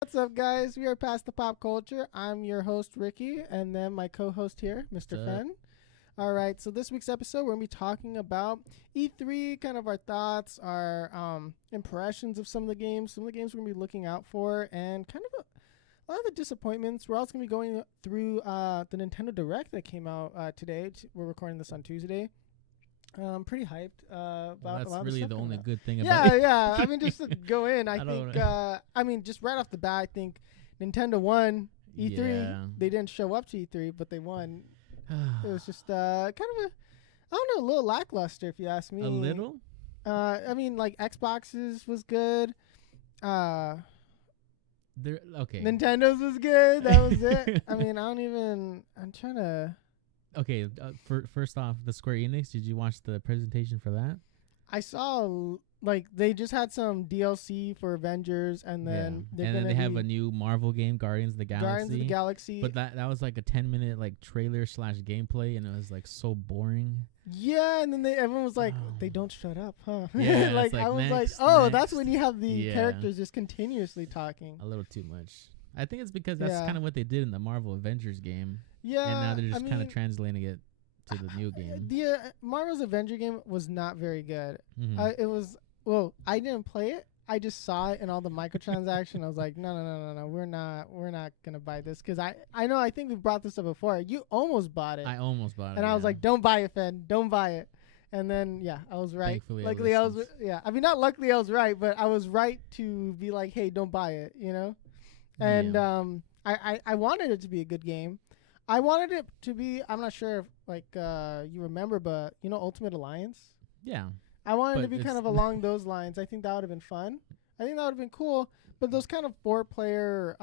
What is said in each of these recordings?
What's up, guys? We are past the pop culture. I'm your host, Ricky, and then my co host here, Mr. What's up? Fenn. All right, so this week's episode, we're going to be talking about E3, kind of our thoughts, our impressions of some of the games we're going to be looking out for, and kind of a lot of the disappointments. We're also going to be going through the Nintendo Direct that came out today. We're recording this on Tuesday. I'm pretty hyped about Well, a that's lot of really stuff the coming only out. good thing Yeah, about it. yeah. I mean, just to go in, I I don't think, just right off the bat, I think Nintendo won E3. Yeah. They didn't show up to E3, but they won. It was just kind of I don't know, a little lackluster, if you ask me. A little? I mean, like, Xbox's was good. Okay. Nintendo's was good. That was it. I mean, I'm trying to. Okay, first off, the Square Enix, did you watch the presentation for that? I saw, like, they just had some DLC for Avengers, and then they have a new Marvel game, Guardians of the Galaxy. Guardians of the Galaxy. But that was like a 10-minute like trailer / gameplay, and it was like so boring. Yeah, and then everyone was like, Oh. they don't shut up, huh? Yeah, like, it's like, I was next, like, oh, next. that's when you have the Yeah. characters just continuously talking. A little too much. I think it's because that's Yeah. kind of what they did in the Marvel Avengers game, Yeah, and now they're just I kind of mean, translating it to the new game. The Marvel's Avenger game was not very good. Mhm. It was I didn't play it. I just saw it and all the microtransaction. I was like, no, we're not gonna buy this because I think we brought this up before. You almost bought it, I almost bought it, and I was yeah. like, don't buy it, Finn, don't buy it. And then I was right. Thankfully, Luckily, I was I mean, not luckily I was right, but I was right to be like, hey, don't buy it, you know. And Yeah. I wanted it to be a good game. I wanted it to be. I'm not sure if you remember, but Ultimate Alliance. Yeah. I wanted it to But be kind it's of along those lines. I think that would have been fun. I think that would have been cool. But those kind of 4-player,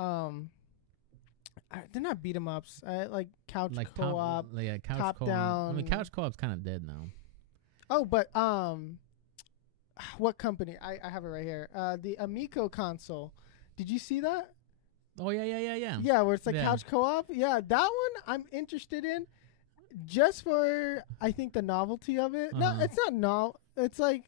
they're not beat 'em ups. Like couch Like co-op. couch top co-op. I mean, down. couch co-op's kind of dead now. Oh, but what company? I have it right here. The Amico console. Did you see that? Oh yeah. Yeah, where it's like Yeah. couch co-op. Yeah, that one I'm interested in, just for I think the novelty of it. No, Uh-huh. it's not It's like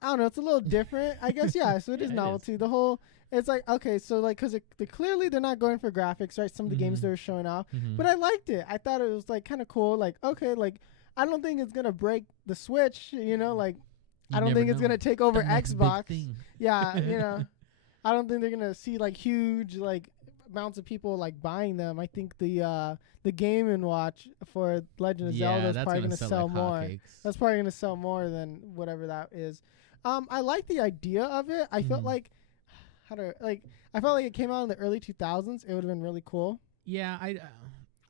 I don't know. It's a little different, I guess. Yeah, so it Yeah, is it novelty. The whole it's like okay, so like because clearly they're not going for graphics, right? Some of the games Mhm. they were showing off, Mhm. but I liked it. I thought it was like kind of cool. Like okay, like I don't think it's gonna break the Switch. Like You I don't never think it's know. gonna take over The next big Xbox. thing. Yeah, I don't think they're gonna see like huge like amounts of people like buying them. I think the Game and Watch for Legend of Zelda is that's probably gonna gonna sell like more. hotcakes. That's probably gonna sell more than whatever that is. I like the idea of it. I felt Mhm. like I felt like it came out in the early 2000s. It would have been really cool. Yeah,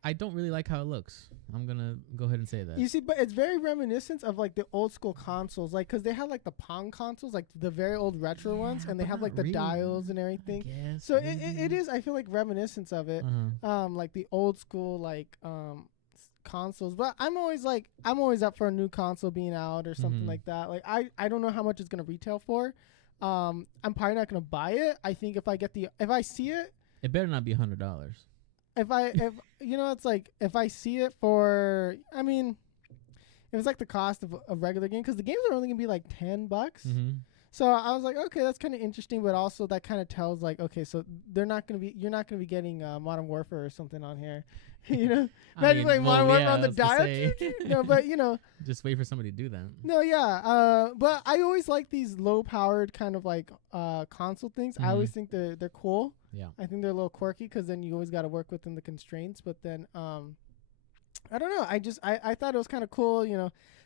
I don't really like how it looks. I'm gonna go ahead and say that. You see, but it's very reminiscent of like the old school consoles, like because they had like the Pong consoles, like the very old retro ones, and they but have not like the really. dials and everything. Guess, So it is. I feel like reminiscence of it. Like the old school like consoles. But I'm always up for a new console being out or something Mhm. like that. Like I don't know how much it's gonna retail for. I'm probably not gonna buy it. I think if I see it, It better not be $100. if it's like if I see it for, I mean, if it's like the cost of a regular game, because the games are only gonna be like $10. Mm-hmm. So I was like, okay, that's kind of interesting, but also that kind of tells like, okay, so you're not gonna be getting Modern Warfare or something on here, Imagine like Modern Warfare on the dial. No, but just wait for somebody to do that. no, yeah. But I always like these low-powered kind of like console things. I always think they're cool. Yeah. I think they're a little quirky because then you always got to work within the constraints. But then I don't know. I thought it was kind of cool.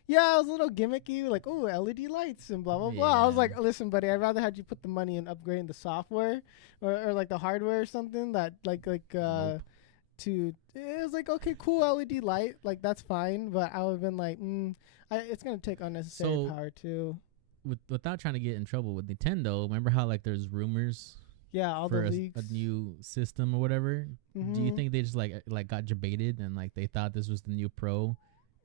Yeah, it was a little gimmicky, like LED lights and blah blah blah. I was Yeah. like, listen, buddy, I'd rather have you put the money in upgrading the software or like the hardware or something that Nope. it was like, okay, cool LED light, like that's fine, but I would have been like, it's gonna take unnecessary So- power too. Without trying to get in trouble with Nintendo, remember how like there's rumors Yeah, all for the a leaks. new system or whatever? Do you Mhm. think they just like got debated and like they thought this was the new Pro,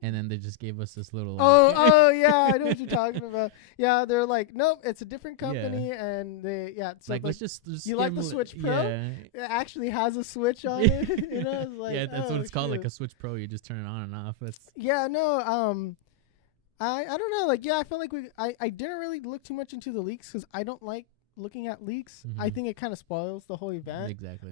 and then they just gave us this little like, Oh yeah, I know what you're talking about. Yeah, they're like, nope, it's a different company, and so like let's just you give like the them a- Switch Pro? Yeah. it actually has a switch on it. It's like, Yeah, that's what oh, it's called, like shoot. a Switch Pro. You just turn it on and off. It's Yeah, no, I don't know, like I felt like I didn't really look too much into the leaks because I don't like looking at leaks. I think it kind of spoils the whole event. Exactly.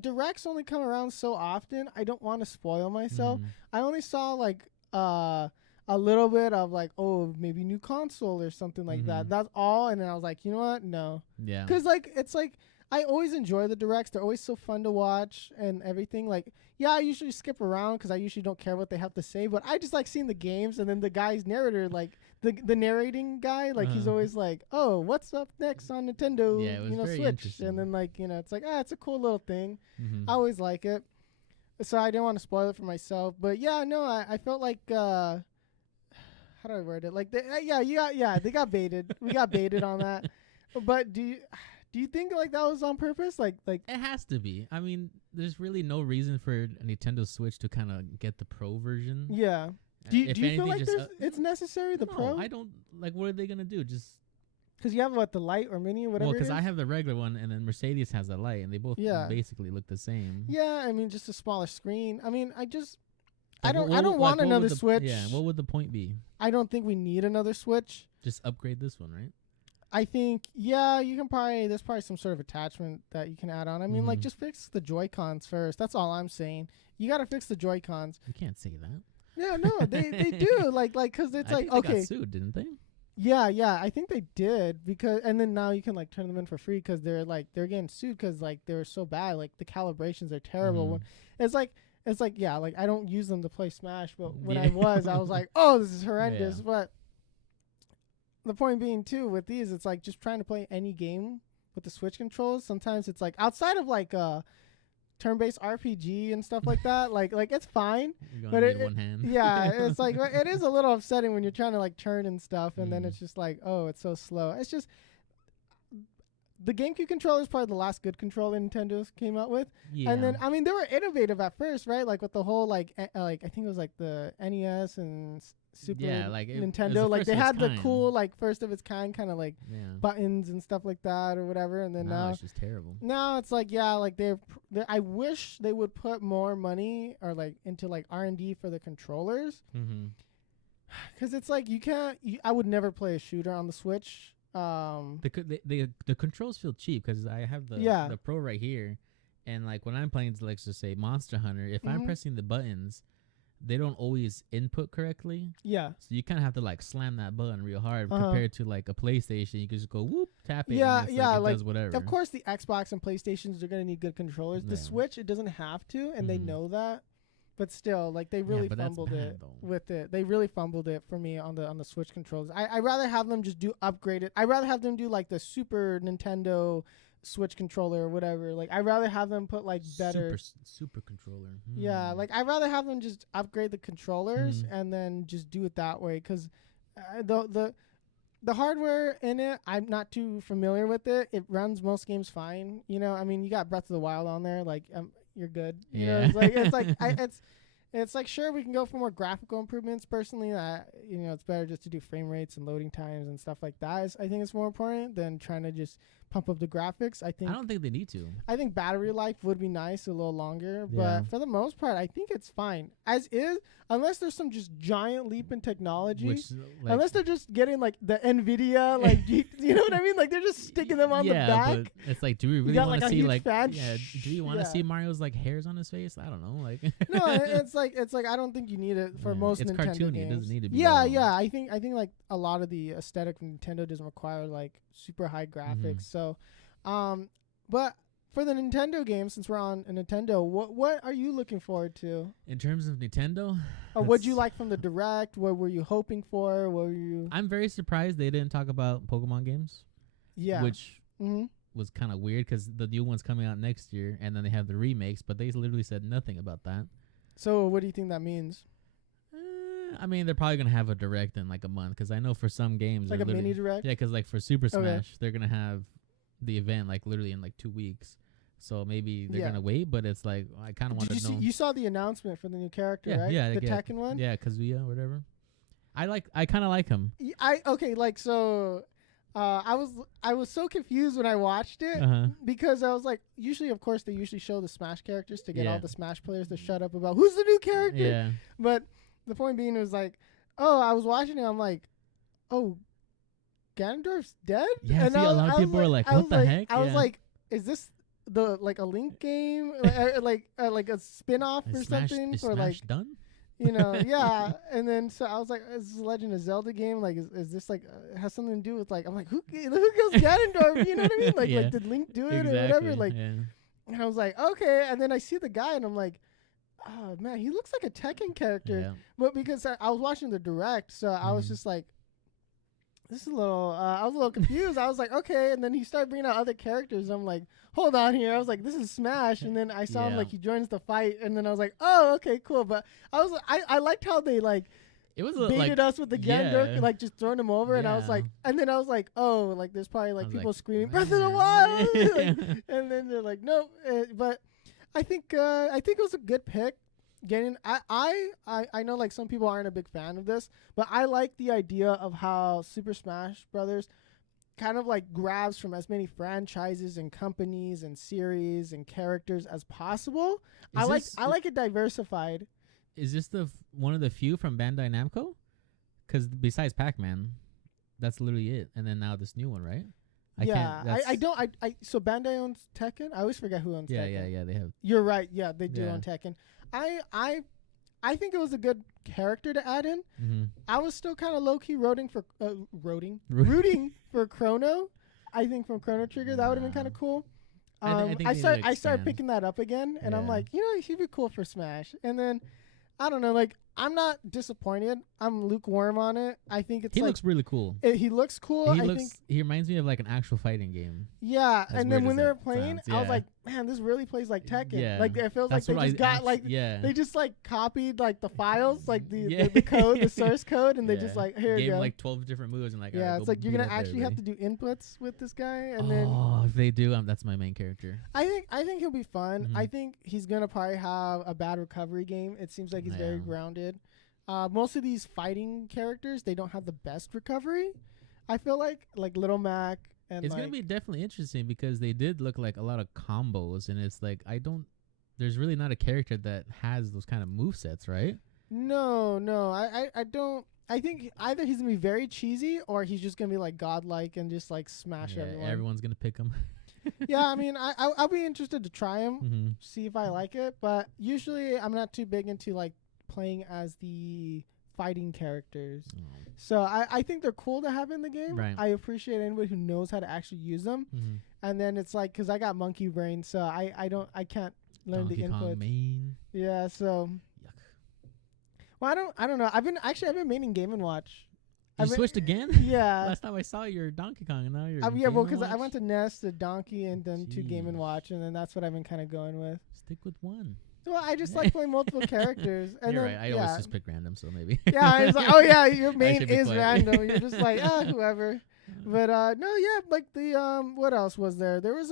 Directs only come around so often. I don't want to spoil myself. I only saw like a little bit of like, oh, maybe new console or something like that. That's all. And then I was like, you know what? No. Yeah. Because like it's like I always enjoy the directs. They're always so fun to watch and everything. Like, yeah, I usually skip around because I usually don't care what they have to say. But I just like seeing the games, and then the guy's narrator, like the narrating guy, like he's always like, oh, what's up next on Nintendo? Yeah, it was very Switch. interesting. And then like it's like it's a cool little thing. I always like it. So I didn't want to spoil it for myself. But yeah, no, I felt like how do I word it? Like they got baited. We got baited on that. But do you think like that was on purpose? Like it has to be. I mean, there's really no reason for a Nintendo Switch to kind of get the Pro version. Yeah. Do you feel like it's necessary, the Pro? I don't. Like, what are they gonna do? Just because you have the Lite or Mini or whatever. Well, because I have the regular one, and then Mercedes has the Lite, and they both basically look the same. Yeah, I mean, just a smaller screen. I mean, I don't want another Switch. Yeah, what would the point be? I don't think we need another Switch. Just upgrade this one, right? I think, you can there's probably some sort of attachment that you can add on. I mean, like, just fix the Joy-Cons first. That's all I'm saying. You got to fix the Joy-Cons. You can't say that. Yeah, no, they do. Like, because it's I think they got sued, didn't they? Yeah, I think they did and then now you can like turn them in for free because they're getting sued because like they're so bad. Like the calibrations are terrible. When it's like I don't use them to play Smash, but when I was like, oh, this is horrendous. Yeah. But the point being too with these, it's like just trying to play any game with the Switch controls. Sometimes it's like outside of like turn-based RPG and stuff like that, like it's fine, but one hand. Yeah, it's like it is a little upsetting when you're trying to like turn and stuff, and then it's just like, oh, it's so slow. It's just the GameCube controller is probably the last good controller Nintendo came out with. Yeah. And then I mean they were innovative at first, right? Like with the whole like I think it was like the NES and Super Nintendo, like they had the cool like first of its kind kind of like buttons and stuff like that or whatever, and then now it's just terrible. Now it's like like I wish they would put more money or like into like R&D for the controllers, because it's like I would never play a shooter on the Switch. The controls feel cheap because I have the Pro right here, and like when I'm playing, let's just say Monster Hunter, if I'm pressing the buttons, they don't always input correctly. Yeah. So you kind of have to like slam that button real hard compared to like a PlayStation. You can just go whoop, tap it. Yeah, and it does whatever. Of course, the Xbox and PlayStations, they're going to need good controllers. The Switch, it doesn't have to, and they know that. But still, like they really fumbled it with it. They really fumbled it for me on the Switch controllers. I'd rather have them just do upgraded. I'd rather have them do like the Super Nintendo Switch controller or whatever. Like I'd rather have them put like better super controller. Yeah, like I'd rather have them just upgrade the controllers and then just do it that way, because the hardware in it, I'm not too familiar with it. It runs most games fine. I mean, you got Breath of the Wild on there, like you're good. You know, it's like sure, we can go for more graphical improvements. Personally, it's better just to do frame rates and loading times and stuff like that. I think it's more important than trying to just pump up the graphics. I don't think they need to. I think battery life would be nice, a little longer, but for the most part, I think it's fine as is, unless there's some just giant leap in technology. Unless they're just getting like the NVIDIA, like you know what I mean? Like they're just sticking them on the back. But it's like, do we really want to see like? Do you want to see Mario's like hairs on his face? I don't know. Like no, it's like I don't think you need it for most Nintendo cartoony. games. It doesn't need to be. Yeah. I think like a lot of the aesthetic from Nintendo doesn't require like super high graphics. So, but for the Nintendo game, since we're on a Nintendo, what are you looking forward to in terms of Nintendo? Or what'd you like from the Direct? What were you hoping for? What were you? I'm very surprised they didn't talk about Pokemon games. Yeah, which was kind of weird because the new one's coming out next year, and then they have the remakes, but they literally said nothing about that. So what do you think that means? I mean, they're probably going to have a Direct in like a month, because I know for some games... Like a mini Direct? Yeah, because like for Super Smash, they're going to have the event like literally in like 2 weeks. So maybe they're going to wait, but it's like, I kind of want to know... You saw the announcement for the new character, right? Yeah, the Tekken one? Yeah, Kazuya or whatever. I kind of like him. I was so confused when I watched it, because I was like, usually, of course, they usually show the Smash characters to get all the Smash players to shut up about who's the new character. Yeah. But... the point being was like, I was watching it. I'm like, Ganondorf's dead? Yeah, and see, a lot of people were like, what the heck? I was like, is this a Link game? like a spin-off or something? Is or Smash done? Yeah. And then so I was like, is this a Legend of Zelda game? Like, is this like has something to do with like? I'm like, who kills Ganondorf? You know what I mean? Like did Link do it or whatever? Like, and I was like, okay. And then I see the guy, and I'm like, oh man, he looks like a Tekken character. Yeah. But because I was watching the direct, so I was just like, this is a little. I was a little confused. I was like, okay. And then he started bringing out other characters. I'm like, hold on here. I was like, this is Smash. And then I saw him like he joins the fight, and then I was like, oh, okay, cool. But I was I liked how they like. It was baited us with the Ganondorf, like just throwing him over, and I was like, oh, like there's probably like people screaming Breath of the Wild, and then they're like, nope. But I think it was a good pick. I know like some people aren't a big fan of this, but I like the idea of how Super Smash Brothers kind of like grabs from as many franchises and companies and series and characters as possible. I like it diversified. Is this one of the few from Bandai Namco? Because besides Pac-Man, that's literally it. And then now this new one, right? So Bandai owns Tekken. I always forget who owns Tekken. Yeah, they have. You're right. Yeah, they do own Tekken. I think it was a good character to add in. Mm-hmm. I was still kind of low key rooting for Chrono. I think from Chrono Trigger that would have been kind of cool. I started picking that up again, and I'm like, he'd be cool for Smash. And then I don't know, like I'm not disappointed. I'm lukewarm on it. I think he looks really cool. He looks cool. He reminds me of like an actual fighting game. Yeah, and then when they were playing, I was like, man, this really plays like Tekken. Yeah. Like it feels like they just they just like copied like the files, like the code, the source code, and they just like here you go. Like 12 different moves and like it's like you're gonna actually have to do inputs with this guy, and then if they do, that's my main character. I think he'll be fun. Mm-hmm. I think he's gonna probably have a bad recovery game. It seems like he's very grounded. Most of these fighting characters, they don't have the best recovery. I feel like Little Mac and it's gonna be definitely interesting because they did look like a lot of combos, and it's like there's really not a character that has those kind of movesets, right? No, I don't. I think either he's gonna be very cheesy or he's just gonna be like godlike and just like smash everyone. Everyone's gonna pick him. Yeah, I mean, I'll be interested to try him, see if I like it. But usually, I'm not too big into like playing as the fighting characters. So I think they're cool to have in the game. Right. I appreciate anybody who knows how to actually use them. Mm-hmm. And then it's like, because I got monkey brain, so I can't learn the inputs. Main. Yeah, so. Yuck. Well, I don't know. I've been maining Game & Watch. You switched again? Yeah. Last time I saw you, you're Donkey Kong, and now you're because I went to Nest, to Donkey, and then to Game & Watch, and then that's what I've been kind of going with. Stick with one. Well, I just like playing multiple characters. And you're right. I always just pick random, so maybe. Yeah, I was like, oh yeah, your main is random. You're just like, whoever. But like the what else was there? There was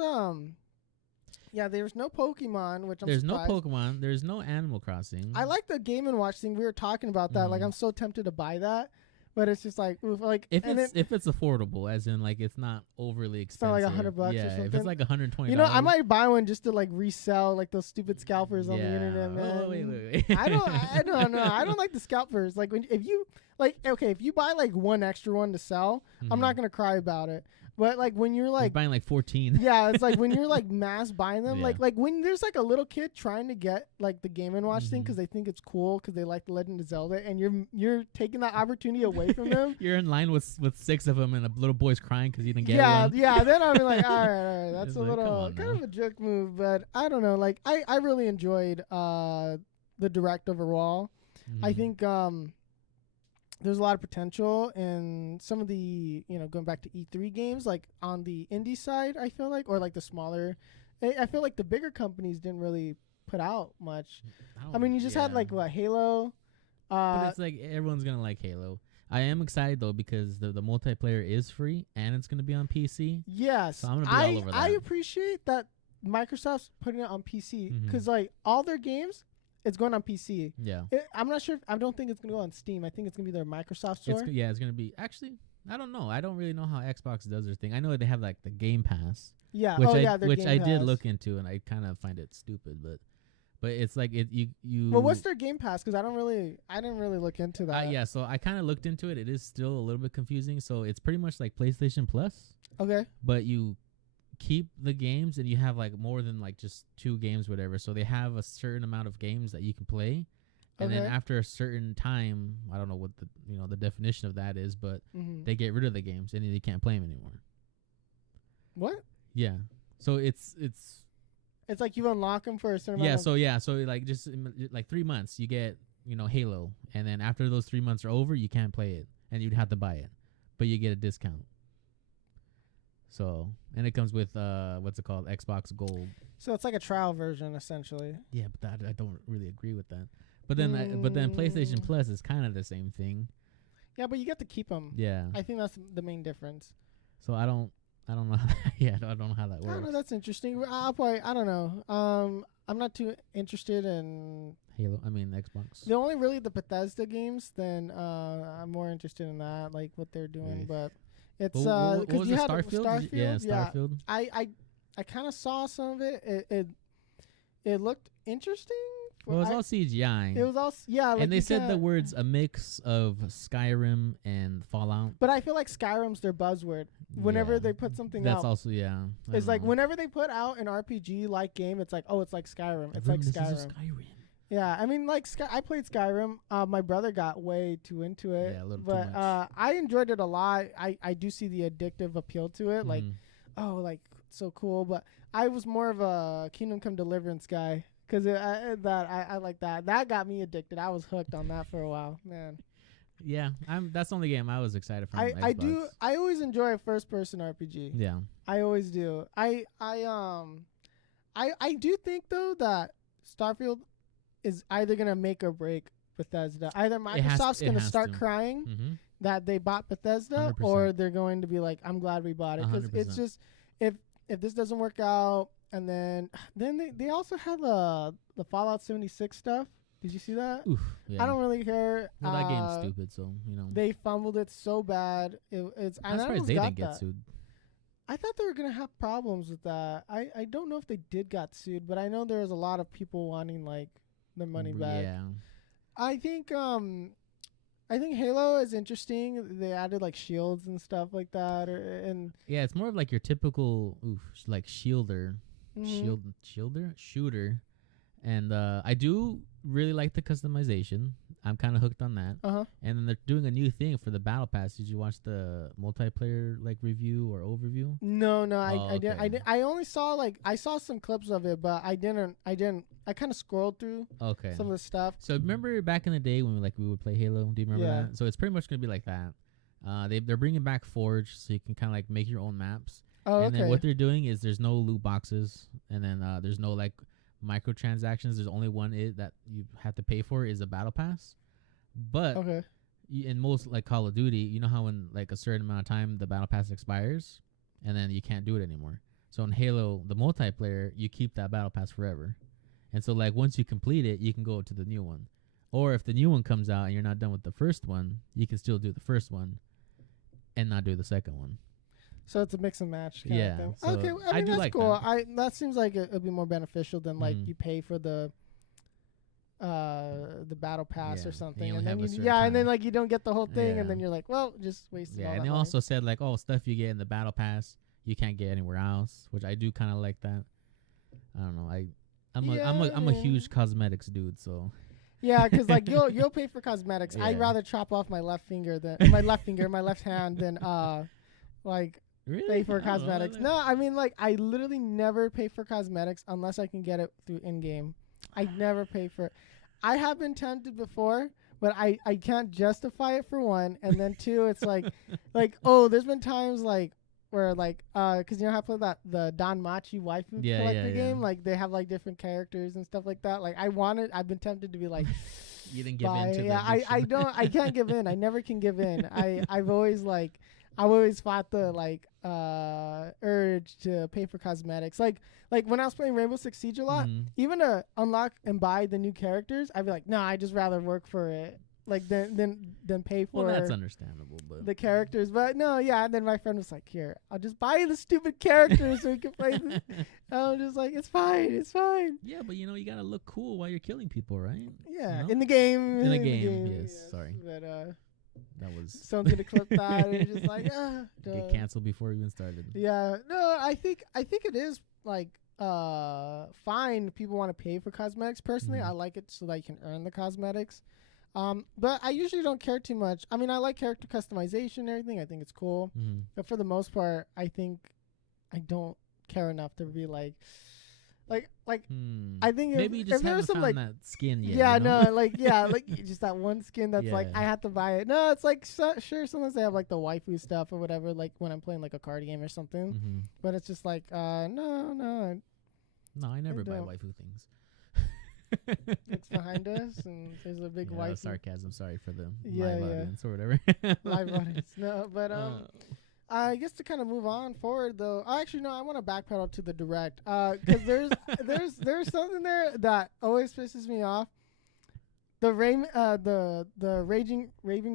there was no Pokemon, which there's no Pokemon. There's no Animal Crossing. I like the Game & Watch thing. We were talking about that. Like I'm so tempted to buy that. But it's just like, oof, like if it's affordable, as in like it's not overly expensive. It's not like $100 or something. If it's like $120, I might buy one just to like resell like those stupid scalpers on the internet, man. Oh, wait. I don't know. I don't like the scalpers. Like if you buy like one extra one to sell, I'm not gonna cry about it. But like when you're buying like 14. Yeah, it's like when you're like mass buying them, like when there's like a little kid trying to get like the Game & Watch thing because they think it's cool because they like The Legend of Zelda, and you're taking that opportunity away from them. You're in line with 6 of them, and a little boy's crying because he didn't get one. Yeah. Then I'll be like, all right, that's a little kind of a jerk move, but I don't know. Like I really enjoyed the direct overall. I think there's a lot of potential in some of the, going back to E3 games, like on the indie side, I feel like, or like the smaller. I feel like the bigger companies didn't really put out much. I mean, you just had like Halo. But it's like everyone's going to like Halo. I am excited though because the multiplayer is free and it's going to be on PC. Yes. So I'm going to be all over that. I appreciate that Microsoft's putting it on PC because like all their games, it's going on PC. Yeah. I'm not sure. I don't think it's going to go on Steam. I think it's going to be their Microsoft store. It's going to be. Actually, I don't know. I don't really know how Xbox does their thing. I know they have like the Game Pass. Yeah. Which I did look into, and I kind of find it stupid. But it's like you. Well, what's their Game Pass? Because I didn't really look into that. Yeah, so I kind of looked into it. It is still a little bit confusing. So it's pretty much like PlayStation Plus. Okay. But you keep the games and you have like more than like just 2 games, whatever. So they have a certain amount of games that you can play. And then after a certain time, I don't know what the definition of that is, but they get rid of the games and you can't play them anymore. What? Yeah. So it's like you unlock them for a certain amount. So like just like 3 months you get Halo, and then after those 3 months are over, you can't play it and you'd have to buy it, but you get a discount. So, and it comes with what's it called, Xbox Gold. So it's like a trial version essentially. Yeah, but I don't really agree with that. But then PlayStation Plus is kind of the same thing. Yeah, but you get to keep them. Yeah, I think that's the main difference. So I don't know. I don't know how that works. I don't know. That's interesting. I don't know. I'm not too interested in Halo. I mean Xbox. The only really the Bethesda games. Then I'm more interested in that, like what they're doing. But it's because you had Starfield. Yeah, Starfield. I kind of saw some of it. It looked interesting. Well, it was all CGI. It was all like, and they said the words a mix of Skyrim and Fallout. But I feel like Skyrim's their buzzword. Whenever they put something out, that's also it's like whenever they put out an RPG like game, it's like, oh, it's like Skyrim. It's like Skyrim. Yeah, I mean, like I played Skyrim. My brother got way too into it. Yeah, a little but too much. I enjoyed it a lot. I do see the addictive appeal to it. Like, oh, like so cool. But I was more of a Kingdom Come Deliverance guy. Because I like that. That got me addicted. I was hooked on that for a while, man. Yeah, that's the only game I was excited for. I always enjoy a first-person RPG. Yeah, I always do. I do think though that Starfield is either gonna make or break Bethesda. Either Microsoft's gonna start crying that they bought Bethesda, 100%. Or they're going to be like, "I'm glad we bought it." Because it's just if this doesn't work out. And then they also had the Fallout 76 stuff. Did you see that? Oof, yeah. I don't really care. Well, that game's stupid, so they fumbled it so bad. I'm surprised they didn't get sued. I thought they were gonna have problems with that. I don't know if they did got sued, but I know there was a lot of people wanting like their money back. Yeah. I think Halo is interesting. They added like shields and stuff like that, yeah, it's more of like your typical like shooter. And I do really like the customization. I'm kind of hooked on that. And then they're doing a new thing for the battle pass. Did you watch the multiplayer like review or overview? No, I didn't. I only saw I saw some clips of it, but I didn't. I kind of scrolled through some of the stuff. So remember back in the day when we would play Halo? Do you remember that? So it's pretty much gonna be like that. They're bringing back Forge, so you can kind of like make your own maps. And then what they're doing is there's no loot boxes, and then there's no like microtransactions. There's only one that you have to pay for is a battle pass. But in most like Call of Duty, you know how in like a certain amount of time the battle pass expires, and then you can't do it anymore. So in Halo, the multiplayer, you keep that battle pass forever. And so like once you complete it, you can go to the new one. Or if the new one comes out and you're not done with the first one, you can still do the first one and not do the second one. So it's a mix and match kind of thing. So okay, I mean, that's like cool. That. That seems like it would be more beneficial than like you pay for the battle pass or something, and then and then like you don't get the whole thing, and then you're like, well, just wasting all that and they money. also said like, oh, stuff you get in the battle pass you can't get anywhere else, which I do kind of like that. I don't know. I'm a huge cosmetics dude, so. Yeah, because like you'll pay for cosmetics. I'd rather chop off my left left hand than like. Really? Pay for cosmetics. No, I mean like I literally never pay for cosmetics unless I can get it through in-game. I never pay for it. I have been tempted before, but I can't justify it for one, and then two, it's like there's been times like where like because you know how I play the Don Machi waifu collector game, like they have like different characters and stuff like that. Like I've been tempted to be like you didn't give in to I can't give in. I never can give in. I've always fought the like urge to pay for cosmetics. Like when I was playing Rainbow Six Siege a lot, even to unlock and buy the new characters, I'd be like, no, I just rather work for it. like than pay for. Well, that's understandable, but the characters. But no, yeah. And then my friend was like, "Here, I'll just buy you the stupid characters so we can play this." I was just like, "It's fine, it's fine." Yeah, but you gotta look cool while you're killing people, right? Yeah, in the game. In the game, yes. Sorry. But that was someone's gonna clip that and just like get canceled before we even started. Yeah, no, I think it is like fine if people want to pay for cosmetics. Personally, I like it so that you can earn the cosmetics. But I usually don't care too much. I mean, I like character customization and everything. I think it's cool. But for the most part, I think I don't care enough to be like I think maybe you just haven't found that skin yet. Yeah, no, like just that one skin that's like I have to buy it. No, it's like sure sometimes they have like the waifu stuff or whatever, like when I'm playing like a card game or something. But it's just like no, I never buy waifu things. It's behind us, and there's a big waifu. Sarcasm. Sorry for the live audience or whatever. Live audience, no, but I guess to kind of move on forward though. Actually, no, I want to backpedal to the direct because there's something there that always pisses me off. The raving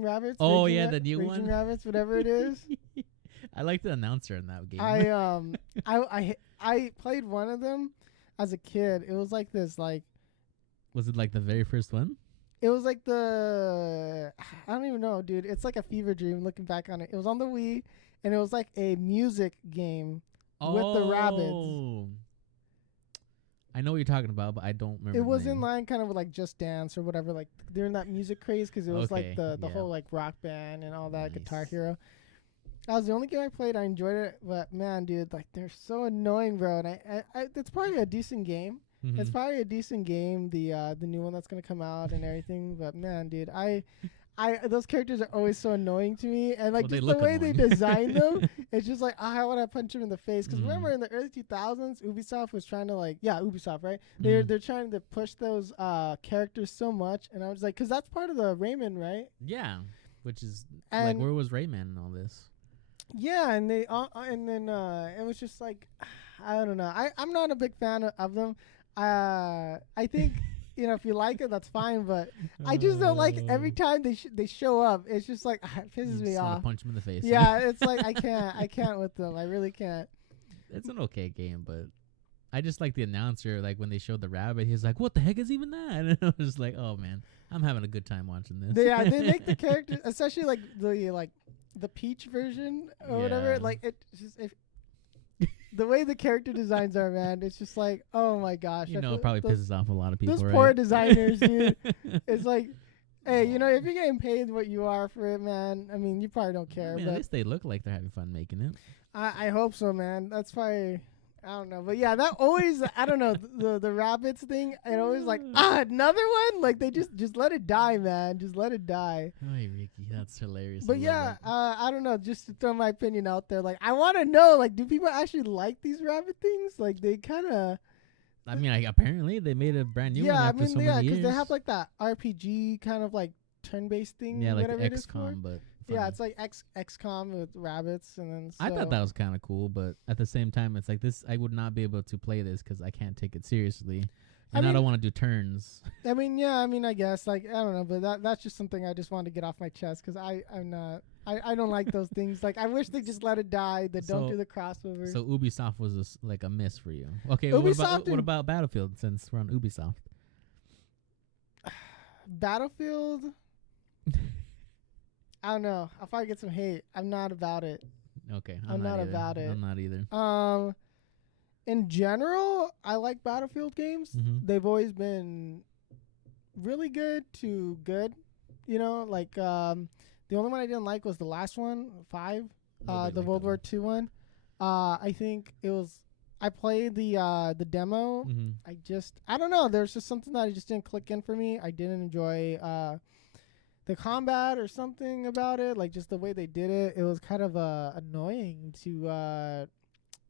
rabbits. Oh yeah, the new Raging one. Rabbits, whatever it is. I like the announcer in that game. I played one of them as a kid. It was like this like. Was it like the very first one? It was like I don't even know, dude. It's like a fever dream looking back on it. It was on the Wii. And it was like a music game with the rabbits. I know what you're talking about, but I don't remember. It was in line kind of like Just Dance or whatever, like during that music craze, because it was like the whole like rock band and all that. Guitar Hero. That was the only game I played. I enjoyed it, but man, dude, like they're so annoying, bro. And I it's probably a decent game. It's probably a decent game, the new one that's gonna come out and everything. But man, dude, those characters are always so annoying to me, and like just the way they design them, it's just like I want to punch them in the face. Because remember in the early 2000s, Ubisoft was trying to Ubisoft, right? They're trying to push those characters so much, and I was like, because that's part of the Rayman, right? Yeah, which is like where was Rayman in all this? Yeah, and they and then it was just like I don't know. I'm not a big fan of them. I think. If you like it, that's fine. But I just don't like every time they show up. It's just like it pisses me off. Punch them in the face. Yeah, it's like I can't with them. I really can't. It's an okay game, but I just like the announcer. Like when they showed the rabbit, he's like, "What the heck is even that?" And I was just like, "Oh man, I'm having a good time watching this." Yeah, they make the characters, especially like the Peach version or whatever. Like it just the way the character designs are, man, it's just like, oh my gosh. It probably pisses off a lot of people, those right? poor designers, dude. It's like, hey, if you're getting paid what you are for it, man, I mean, you probably don't care. I mean, at least they look like they're having fun making it. I hope so, man. That's probably, I don't know. But yeah, that always, I don't know, the rabbits thing, it always like, another one? Like, they just let it die, man. Just let it die. Oh, Ricky, that's hilarious. But yeah, I don't know, just to throw my opinion out there. Like, I want to know, like, do people actually like these rabbit things? Like, they kind of... I mean, apparently they made a brand new one after so many years. Yeah, because they have, like, that RPG kind of, like, turn-based thing. Yeah, like XCOM, but... Funny. Yeah, it's like XCOM with rabbits, and then I thought that was kind of cool, but at the same time, it's like this. I would not be able to play this because I can't take it seriously, and I don't want to do turns. I mean, yeah, I guess like I don't know, but that's just something I just wanted to get off my chest because I'm not. I don't like those things. Like I wish they just let it die. They don't do the crossover. So Ubisoft was like a miss for you. Okay, what about Battlefield? Since we're on Ubisoft, Battlefield. I don't know. I'll probably get some hate. I'm not about it. Okay. I'm not about it. I'm not either. In general, I like Battlefield games. They've always been really good to good. Like the only one I didn't like was the last one, 5, the World War II one. I think it was. I played the demo. I don't know. There's just something that just didn't click in for me. I didn't enjoy the combat or something about it, like just the way they did it. It was kind of annoying to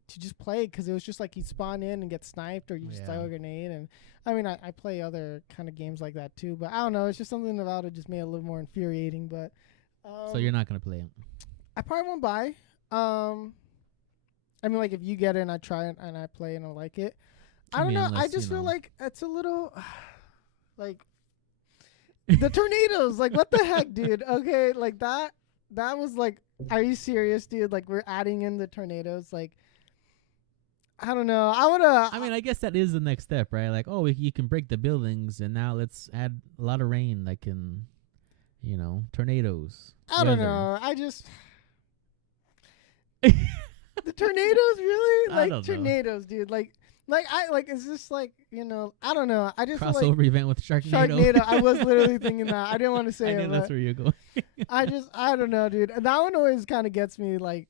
just play because it was just like you spawn in and get sniped or you just throw a grenade. And I mean, I play other kind of games like that too, but I don't know. It's just something about it just made it a little more infuriating. But so you're not gonna play it? I probably won't buy. I mean, like if you get it and I try it and I play and I like it, I don't know. I just feel like it's a little like. The tornadoes, like what the heck, dude? Okay, like that was like, are you serious, dude? Like we're adding in the tornadoes, like I don't know. I mean, I guess that is the next step, right? Like, oh, you can break the buildings, and now let's add a lot of rain that can, tornadoes. I don't know. The tornadoes, really? Like tornadoes, dude. Like it's just like, I don't know. I just crossover like event with Sharknado. I was literally thinking that. I didn't want to say it. That's where you're going. I don't know, dude. And that one always kind of gets me. Like,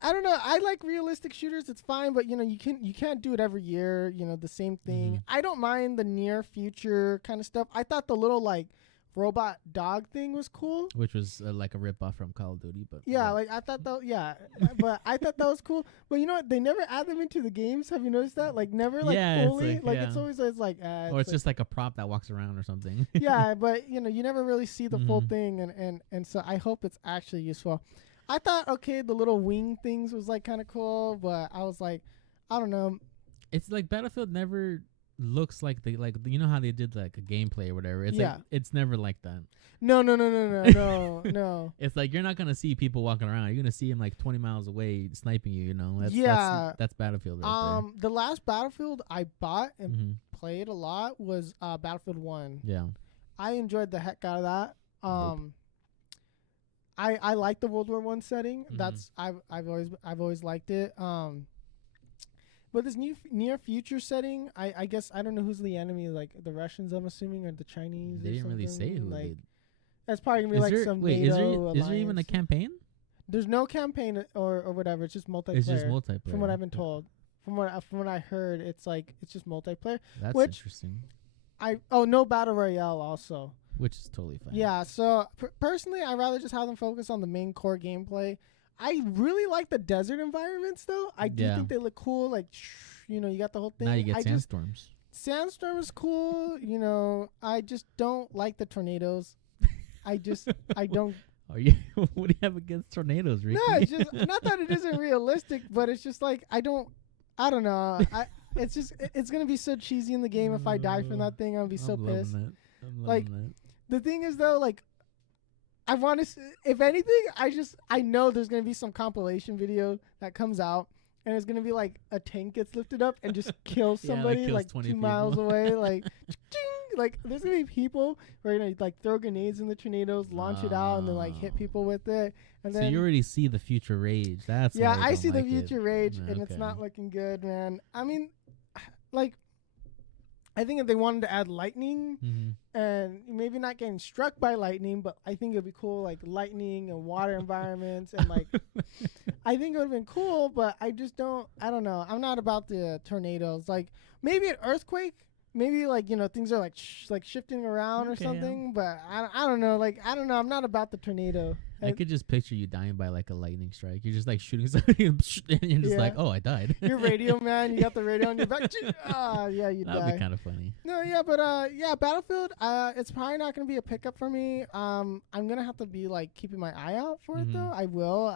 I don't know. I like realistic shooters. It's fine, but you can't do it every year. The same thing. Mm-hmm. I don't mind the near future kind of stuff. I thought the little like robot dog thing was cool, which was like a ripoff from Call of Duty, but like I thought that, but I thought that was cool. But you know what? They never add them into the games. Have you noticed that? Like never, like fully. It's always like, or it's just like a prop that walks around or something. Yeah, but you never really see the full thing, and so I hope it's actually useful. I thought, okay, the little wing things was like kind of cool, but I was like, I don't know. It's like Battlefield never looks like how they did like a gameplay or whatever. It's like it's never like that. No. It's like you're not gonna see people walking around. You're gonna see them like 20 miles away sniping you. That's Battlefield. Right there. The last Battlefield I bought and played a lot was Battlefield 1. Yeah, I enjoyed the heck out of that. I like the World War I setting. That's I've always liked it. But this near future setting, I guess I don't know who's the enemy. Like the Russians, I'm assuming, or the Chinese. They didn't really say who. Like that's probably gonna be some NATO is there even a campaign? There's no campaign or whatever. It's just multiplayer. It's just multiplayer. From what I've been told, from what I heard, it's just multiplayer. That's interesting. No battle royale also. Which is totally fine. Yeah, so personally, I'd rather just have them focus on the main core gameplay. I really like the desert environments, though. I do think they look cool. Like, you got the whole thing. Now you get sandstorms. Sandstorm is cool. I just don't like the tornadoes. I don't. What do you have against tornadoes, Ricky? No, it's just not that it isn't realistic, but it's just like I don't know. It's gonna be so cheesy in the game. If I die from that thing, I'm gonna be so pissed. I'm loving that. The thing is, though, like, I want to, if anything, I know there's going to be some compilation video that comes out, and it's going to be like a tank gets lifted up and just kills somebody like 2 miles away. Like, like, there's going to be people who are going to like throw grenades in the tornadoes, launch it out, and then like hit people with it. And so then you already see the future rage. That's I see the future rage, and it's not looking good, man. I mean, like, I think if they wanted to add lightning and maybe not getting struck by lightning, but I think it'd be cool, like lightning and water environments, and like I think it would have been cool, but I don't know. I'm not about the tornadoes. Like maybe an earthquake, maybe like things are like shifting around or something, but I don't know. Like I don't know. I'm not about the tornado. I could just picture you dying by like a lightning strike. You're just like shooting somebody and you're just like, oh, I died. You're radio man. You got the radio on your back. You die. That'd be kind of funny. No, but Battlefield. It's probably not gonna be a pickup for me. I'm gonna have to be like keeping my eye out for it though. I will.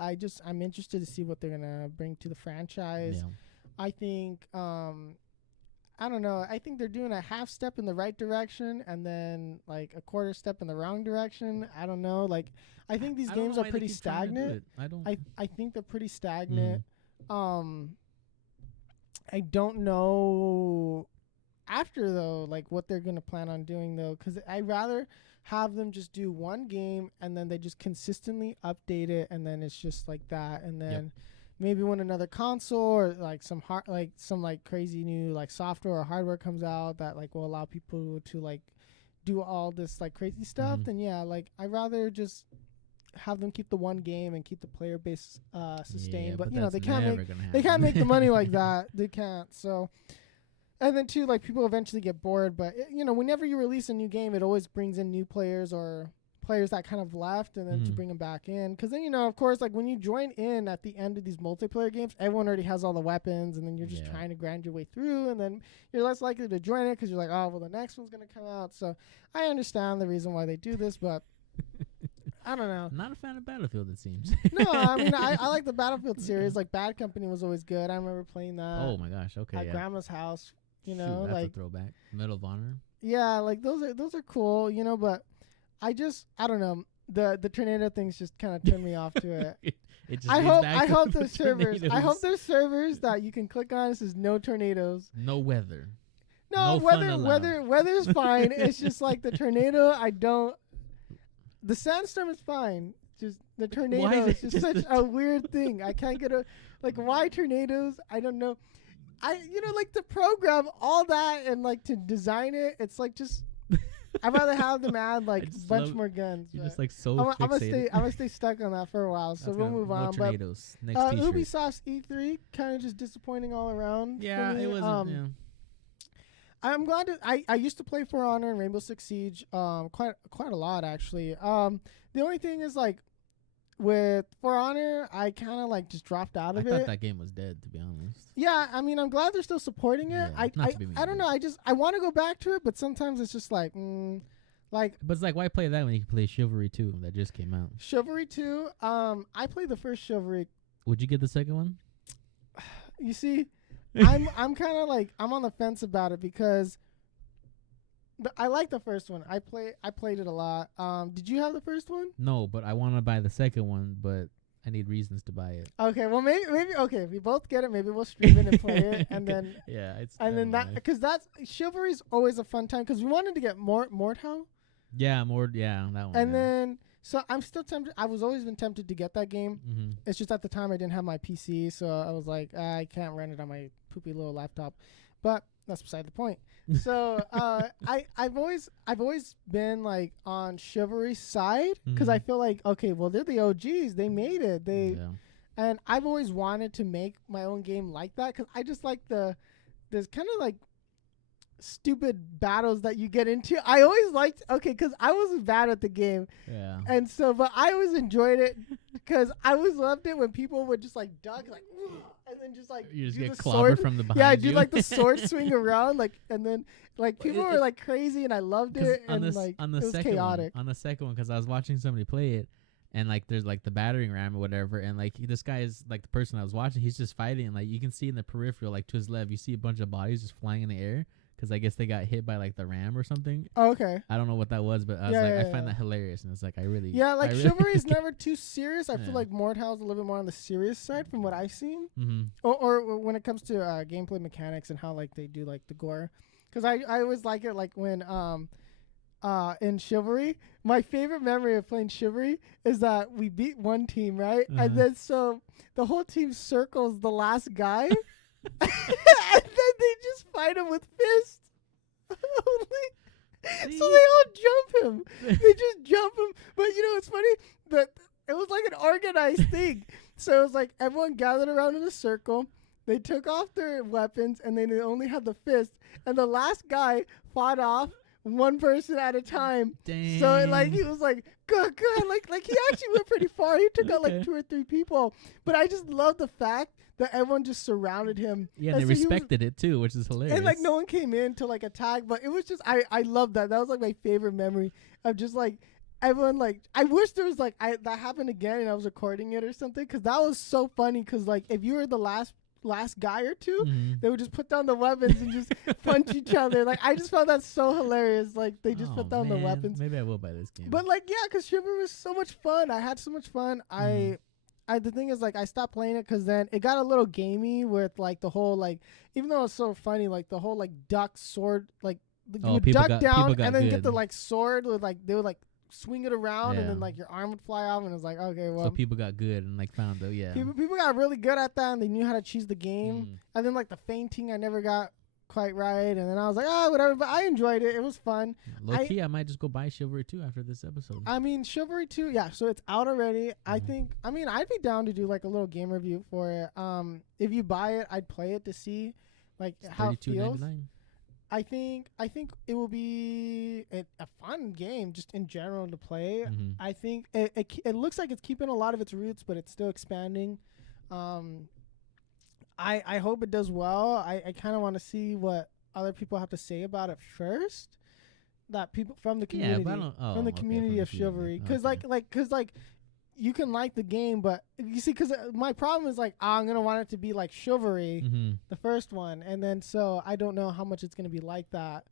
I'm interested to see what they're gonna bring to the franchise. Yeah. I think. I don't know. I think they're doing a half step in the right direction and then like a quarter step in the wrong direction. I don't know. Like I think these games are pretty stagnant. I think they're pretty stagnant. I don't know after though, like what they're gonna plan on doing though, because I'd rather have them just do one game and then they just consistently update it and then it's just like that and then. Maybe when another console or like some crazy new like software or hardware comes out that like will allow people to like do all this like crazy stuff, then like I'd rather just have them keep the one game and keep the player base sustained. But they can't make the money like that. They can't. So and then too like people eventually get bored. But whenever you release a new game, it always brings in new players or players that kind of left and then to bring them back in because then of course like when you join in at the end of these multiplayer games everyone already has all the weapons and then you're just trying to grind your way through and then you're less likely to join it because you're like, oh well, the next one's gonna come out. So I understand the reason why they do this, but I don't know. Not a fan of Battlefield, it seems. No, I mean I like the Battlefield series. Like Bad Company was always good. I remember playing that. Oh my gosh, okay. At Grandma's house, Shoot, that's a throwback. Medal of Honor. Yeah, like those are cool, you know. But I don't know. The tornado things just kind of turned me off to it. I hope there's servers. I hope there's servers that you can click on. It says no tornadoes, no weather. No weather's fine. It's just like the tornado. The sandstorm is fine. Just the tornado is just such a weird thing. I can't get why tornadoes? I don't know. Like to program all that and like to design it. It's like just. I'd rather have them add like a bunch more guns. You're just like so fixated. I'm gonna stay stuck on that for a while. So we'll move on. Tornadoes. But Ubisoft's E3 kind of just disappointing all around. Yeah, it was. I'm glad I used to play For Honor and Rainbow Six Siege quite a lot actually. The only thing is like with For Honor, I kind of like just dropped out of it. I thought that game was dead, to be honest. Yeah, I mean, I'm glad they're still supporting it. I don't know. I want to go back to it, but sometimes it's just like. But it's like, why play that when you can play Chivalry 2 that just came out? Chivalry 2, I played the first Chivalry. Would you get the second one? You see, I'm kind of like I'm on the fence about it because I like the first one. I played it a lot. Did you have the first one? No, but I want to buy the second one, but I need reasons to buy it. Okay, well maybe okay. If we both get it, maybe we'll stream it and play it, and then because that's Chivalry's always a fun time because we wanted to get Mordhau. Yeah, that one. And then so I'm still tempted. I was always been tempted to get that game. Mm-hmm. It's just at the time I didn't have my PC, so I was like, I can't run it on my poopy little laptop. But that's beside the point. So I've always been like on Chivalry's side because I feel like okay, well they're the OGs, they made it, and I've always wanted to make my own game like that because I just like there's kind of like stupid battles that you get into. I always liked because I wasn't bad at the game, and so but I always enjoyed it because I always loved it when people would just like duck like. And then just like you just do get the clobbered sword from the behind. Yeah, I do like the sword swing around like, and then like people were like crazy, and I loved it. And like it was chaotic. On the second one, because I was watching somebody play it, and like there's like the battering ram or whatever, and like this guy is like the person I was watching. He's just fighting, and like you can see in the peripheral, like to his left, you see a bunch of bodies just flying in the air. Because I guess they got hit by like the ram or something. Oh, okay. I don't know what that was, but I was I find that hilarious, and it's like I really Chivalry is never too serious. I feel like Mordhau's a little bit more on the serious side from what I've seen, or when it comes to gameplay mechanics and how like they do like the gore. Because I always like it like when in Chivalry, my favorite memory of playing Chivalry is that we beat one team, right, and then so the whole team circles the last guy. And then they just fight him with fists. So they all jump him. They just jump him. But you know, it's funny that it was like an organized thing. So it was like everyone gathered around in a circle. They took off their weapons, and then they only had the fist. And the last guy fought off one person at a time. Dang. So like he was like, good. Like he actually went pretty far. He took out like 2 or 3 people. But I just love the fact that everyone just surrounded him. Yeah, and they respected it too, which is hilarious. And like no one came in to like attack, but it was just I love that. That was like my favorite memory of just like everyone like I wish there was like that happened again and I was recording it or something because that was so funny because like if you were the last guy or two, they would just put down the weapons and just punch each other. Like I just found that so hilarious. Like they just put down the weapons. Maybe I will buy this game. But like yeah, because Chivalry was so much fun. I had so much fun. The thing is like I stopped playing it because then it got a little gamey with like the whole like even though it's so funny like the whole like duck sword like you would duck down and then get the like sword with like they would like swing it around and then like your arm would fly off and it's like okay well so people got good and like found people got really good at that and they knew how to choose the game and then like the fainting I never got quite right and then I was like whatever but I enjoyed it. It was fun. Low key I might just go buy Chivalry 2 after this episode. I mean Chivalry 2 so it's out already. I think I'd be down to do like a little game review for it. If you buy it I'd play it to see like it's how it feels. I think it will be a fun game just in general to play. I think it looks like it's keeping a lot of its roots but it's still expanding. I hope it does well. I kind of want to see what other people have to say about it first. That people from the community, from the community of Chivalry, because like you can like the game, but you see, because my problem is like I'm gonna want it to be like Chivalry, the first one, and then so I don't know how much it's gonna be like that.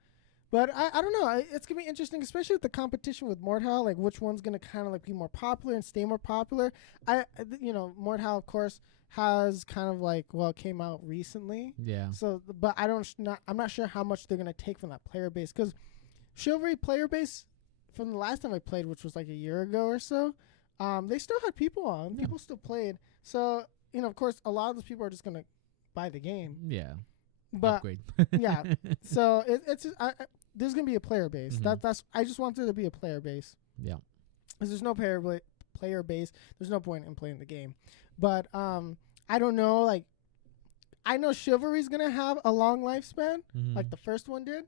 But I don't know. It's gonna be interesting, especially with the competition with Mordhau. Like, which one's gonna kind of like be more popular and stay more popular? Mordhau, of course, has kind of like came out recently. Yeah. So, but I'm not sure how much they're gonna take from that player base, because Chivalry player base from the last time I played, which was like a year ago or so, they still had people on. Yeah. People still played. So, of course, a lot of those people are just gonna buy the game. Yeah. But upgrade. yeah. So there's gonna be a player base. That's I just want there to be a player base. Yeah. Because there's no player base, there's no point in playing the game. But I don't know. Like, I know Chivalry's gonna have a long lifespan, like the first one did.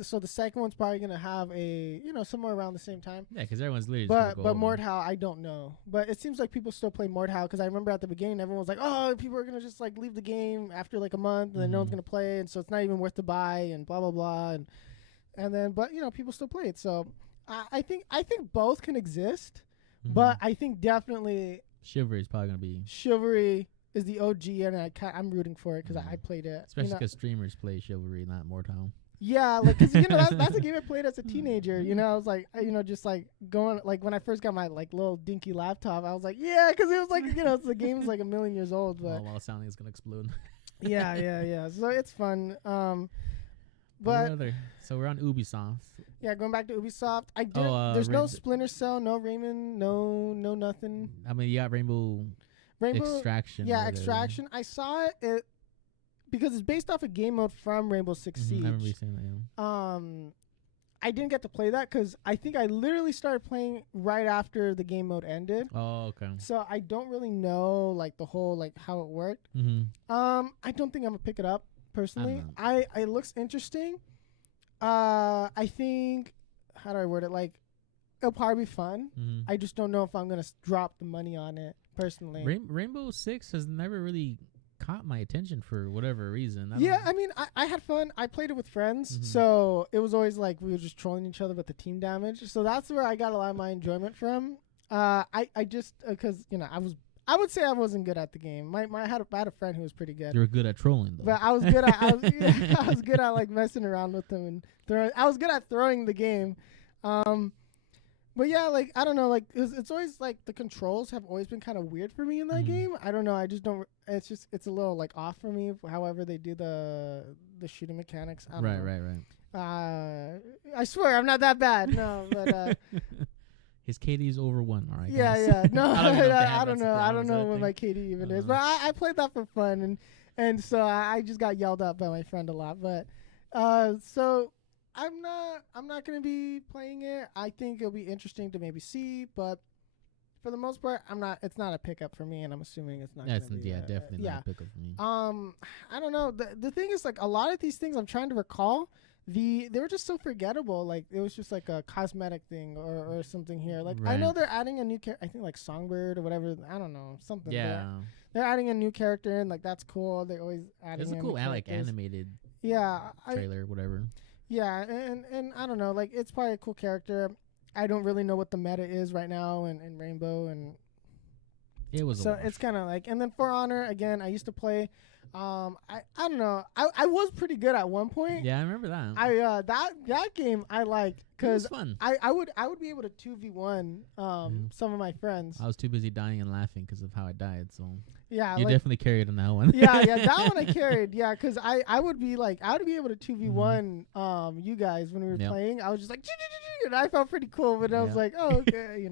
So the second one's probably gonna have a somewhere around the same time. Yeah, because everyone's literally. But Mordhau, I don't know. But it seems like people still play Mordhau, because I remember at the beginning everyone was like, "Oh, people are gonna just like leave the game after like a month, and then no one's gonna play, and so it's not even worth to buy, and blah blah blah." And then, but people still play it. So I think both can exist, but I think definitely Chivalry is probably gonna be. Chivalry is the OG, and I'm rooting for it because I played it. Especially because streamers play Chivalry, not Mordhau. Yeah, like, cause that's a game I played as a teenager. I was like, just like going, like when I first got my like little dinky laptop, I was like, yeah, cause it was like, the game's like 1,000,000 years old. But while sounding is gonna explode. yeah. So it's fun. But so we're on Ubisoft. Yeah, going back to Ubisoft. There's no Splinter Cell, no Rayman, no nothing. I mean, you got Rainbow Extraction. Yeah, Extraction. I saw it. Because it's based off a game mode from Rainbow Six Siege. I remember you saying that, yeah. I didn't get to play that because I think I literally started playing right after the game mode ended. Oh, okay. So I don't really know like the whole like how it worked. I don't think I'm gonna pick it up personally. It looks interesting. I think, how do I word it? Like, it'll probably be fun. I just don't know if I'm gonna drop the money on it personally. Rainbow Six has never really caught my attention for whatever reason. I mean, I had fun. I played it with friends, so it was always like we were just trolling each other with the team damage. So that's where I got a lot of my enjoyment from. I just because I would say I wasn't good at the game. I had a friend who was pretty good. You were good at trolling though. But I was good at I was good at like messing around with them and throwing. I was good at throwing the game. But yeah, like, I don't know, like, it's always, like, the controls have always been kind of weird for me in that game. I don't know, I just don't, it's a little, like, off for me, however they do the shooting mechanics. I don't know. Right. I swear, I'm not that bad, no, but, his KD's over 1, all right? Yeah, no, I don't know what thing. My KD even is, but I played that for fun, and so I just got yelled at by my friend a lot, but, so... I'm not going to be playing it. I think it'll be interesting to maybe see, but for the most part, it's not a pickup for me, and I'm assuming it's not going to be. Definitely not a pickup for me. I don't know. The thing is, like, a lot of these things I'm trying to recall, they were just so forgettable. Like, it was just like a cosmetic thing or something here. Like, I know they're adding a new character, I think like Songbird or whatever. I don't know, something. Yeah. They're adding a new character, and like that's cool. They're always adding. It's a cool animated. Trailer, whatever. Yeah, and I don't know, like, it's probably a cool character. I don't really know what the meta is right now in Rainbow, and it was so it's kind of like, and then For Honor again. I used to play. I don't know. I was pretty good at one point. Yeah, I remember that. That game I liked because fun. I would be able to 2v1 some of my friends. I was too busy dying and laughing because of how I died. So yeah, you definitely carried on that one. yeah, that one I carried. Yeah, because I would be able to 2v1 you guys when we were playing. I was just like, and I felt pretty cool, but I was like, oh, okay,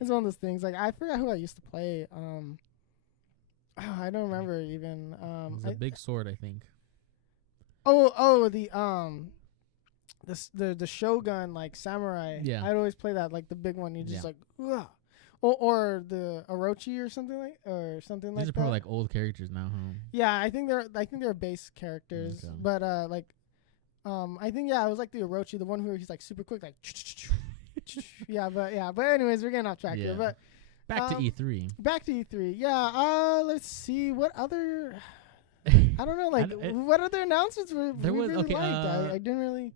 it's one of those things. Like, I forgot who I used to play. I don't remember even. It was a big sword, I think. The Shogun, like, samurai. Yeah, I'd always play that, like the big one. You just like, ugh. Or the Orochi or something like that. These are probably like old characters now, huh? Yeah, I think they're base characters, okay. But I think it was like the Orochi, the one who he's like super quick, like. But anyways, we're getting off track here. But back to E3. Back to E3. Yeah. Let's see what other. I don't know. Like, what other announcements we really liked? I didn't really.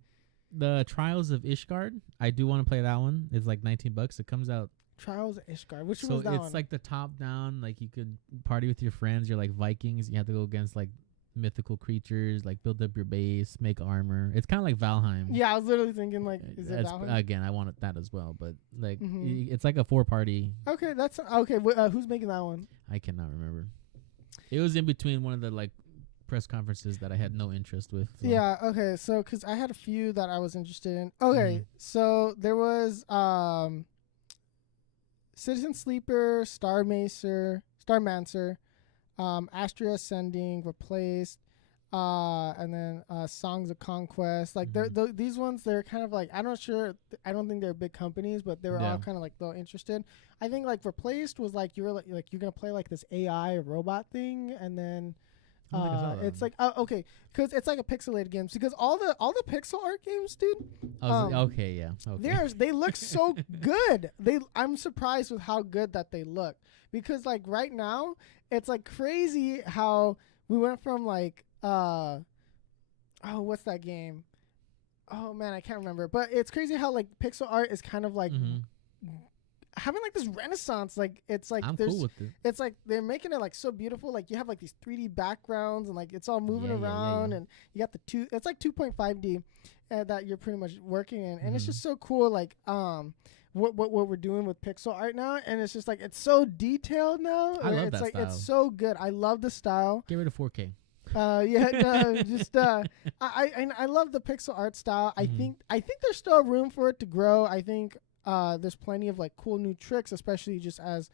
The Trials of Ishgard. I do want to play that one. It's like $19. It comes out. Trials of Ishgard. Which one was that one? So it's like the top down. Like, you could party with your friends. You're like Vikings. You have to go against like mythical creatures, like build up your base, make armor. It's kind of like Valheim. Yeah, I was literally thinking like, is it Valheim? Again, I wanted that as well, but like it's like a 4-party. Okay, that's okay. Who's making that one? I cannot remember. It was in between one of the like press conferences that I had no interest with. So. Yeah. Okay. So, because I had a few that I was interested in. Okay. So there was Citizen Sleeper, Starmancer, Astria Ascending, Replaced, and then Songs of Conquest. Like these ones, they're kind of like I don't think they're big companies, but they were all kind of like though interested. I think like Replaced was like you're gonna play like this AI robot thing, and then it's like okay, because it's like a pixelated game. Because all the pixel art games, dude. Okay, yeah. Okay. They look so good. I'm surprised with how good that they look. Because like right now, it's like crazy how we went from like what's that game? Oh man, I can't remember. But it's crazy how like pixel art is kind of like having like this renaissance. Like it's like I'm cool with it. It's like they're making it like so beautiful. Like you have like these 3D backgrounds and like it's all moving around and you got it's like 2.5D that you're pretty much working in, and it's just so cool. Like what we're doing with pixel art now, and it's just like it's so detailed now. I love it's that like style. It's so good. I love the style. Get rid of 4K. I love the pixel art style. I think there's still room for it to grow. I think there's plenty of like cool new tricks, especially just as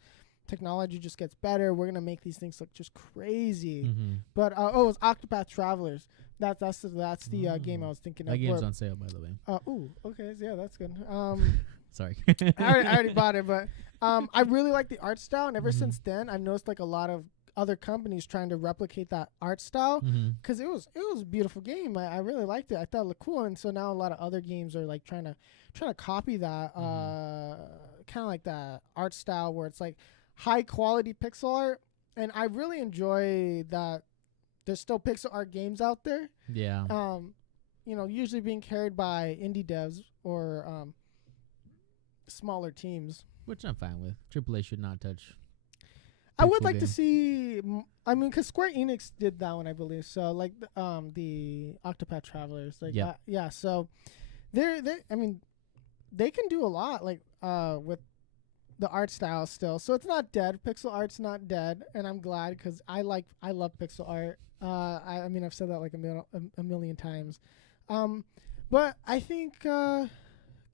technology just gets better. We're gonna make these things look just crazy. But it was Octopath Travelers. That's the game I was thinking of. That game's on sale, by the way. Okay, yeah, that's good. Sorry, I already bought it, but I really like the art style, and ever since then, I've noticed like a lot of other companies trying to replicate that art style because it was a beautiful game. I really liked it. I thought it looked cool, and so now a lot of other games are like trying to copy that kind of like that art style where it's like high quality pixel art, and I really enjoy that. There's still pixel art games out there. Yeah. Usually being carried by indie devs or smaller teams, which I'm fine with. AAA should not touch. I would like to see. I mean, because Square Enix did that one, I believe. So, like the Octopath Travelers, like yeah. So, they can do a lot, like with the art style still. So it's not dead. Pixel art's not dead, and I'm glad because I love pixel art. I mean, I've said that like a million times. But I think kind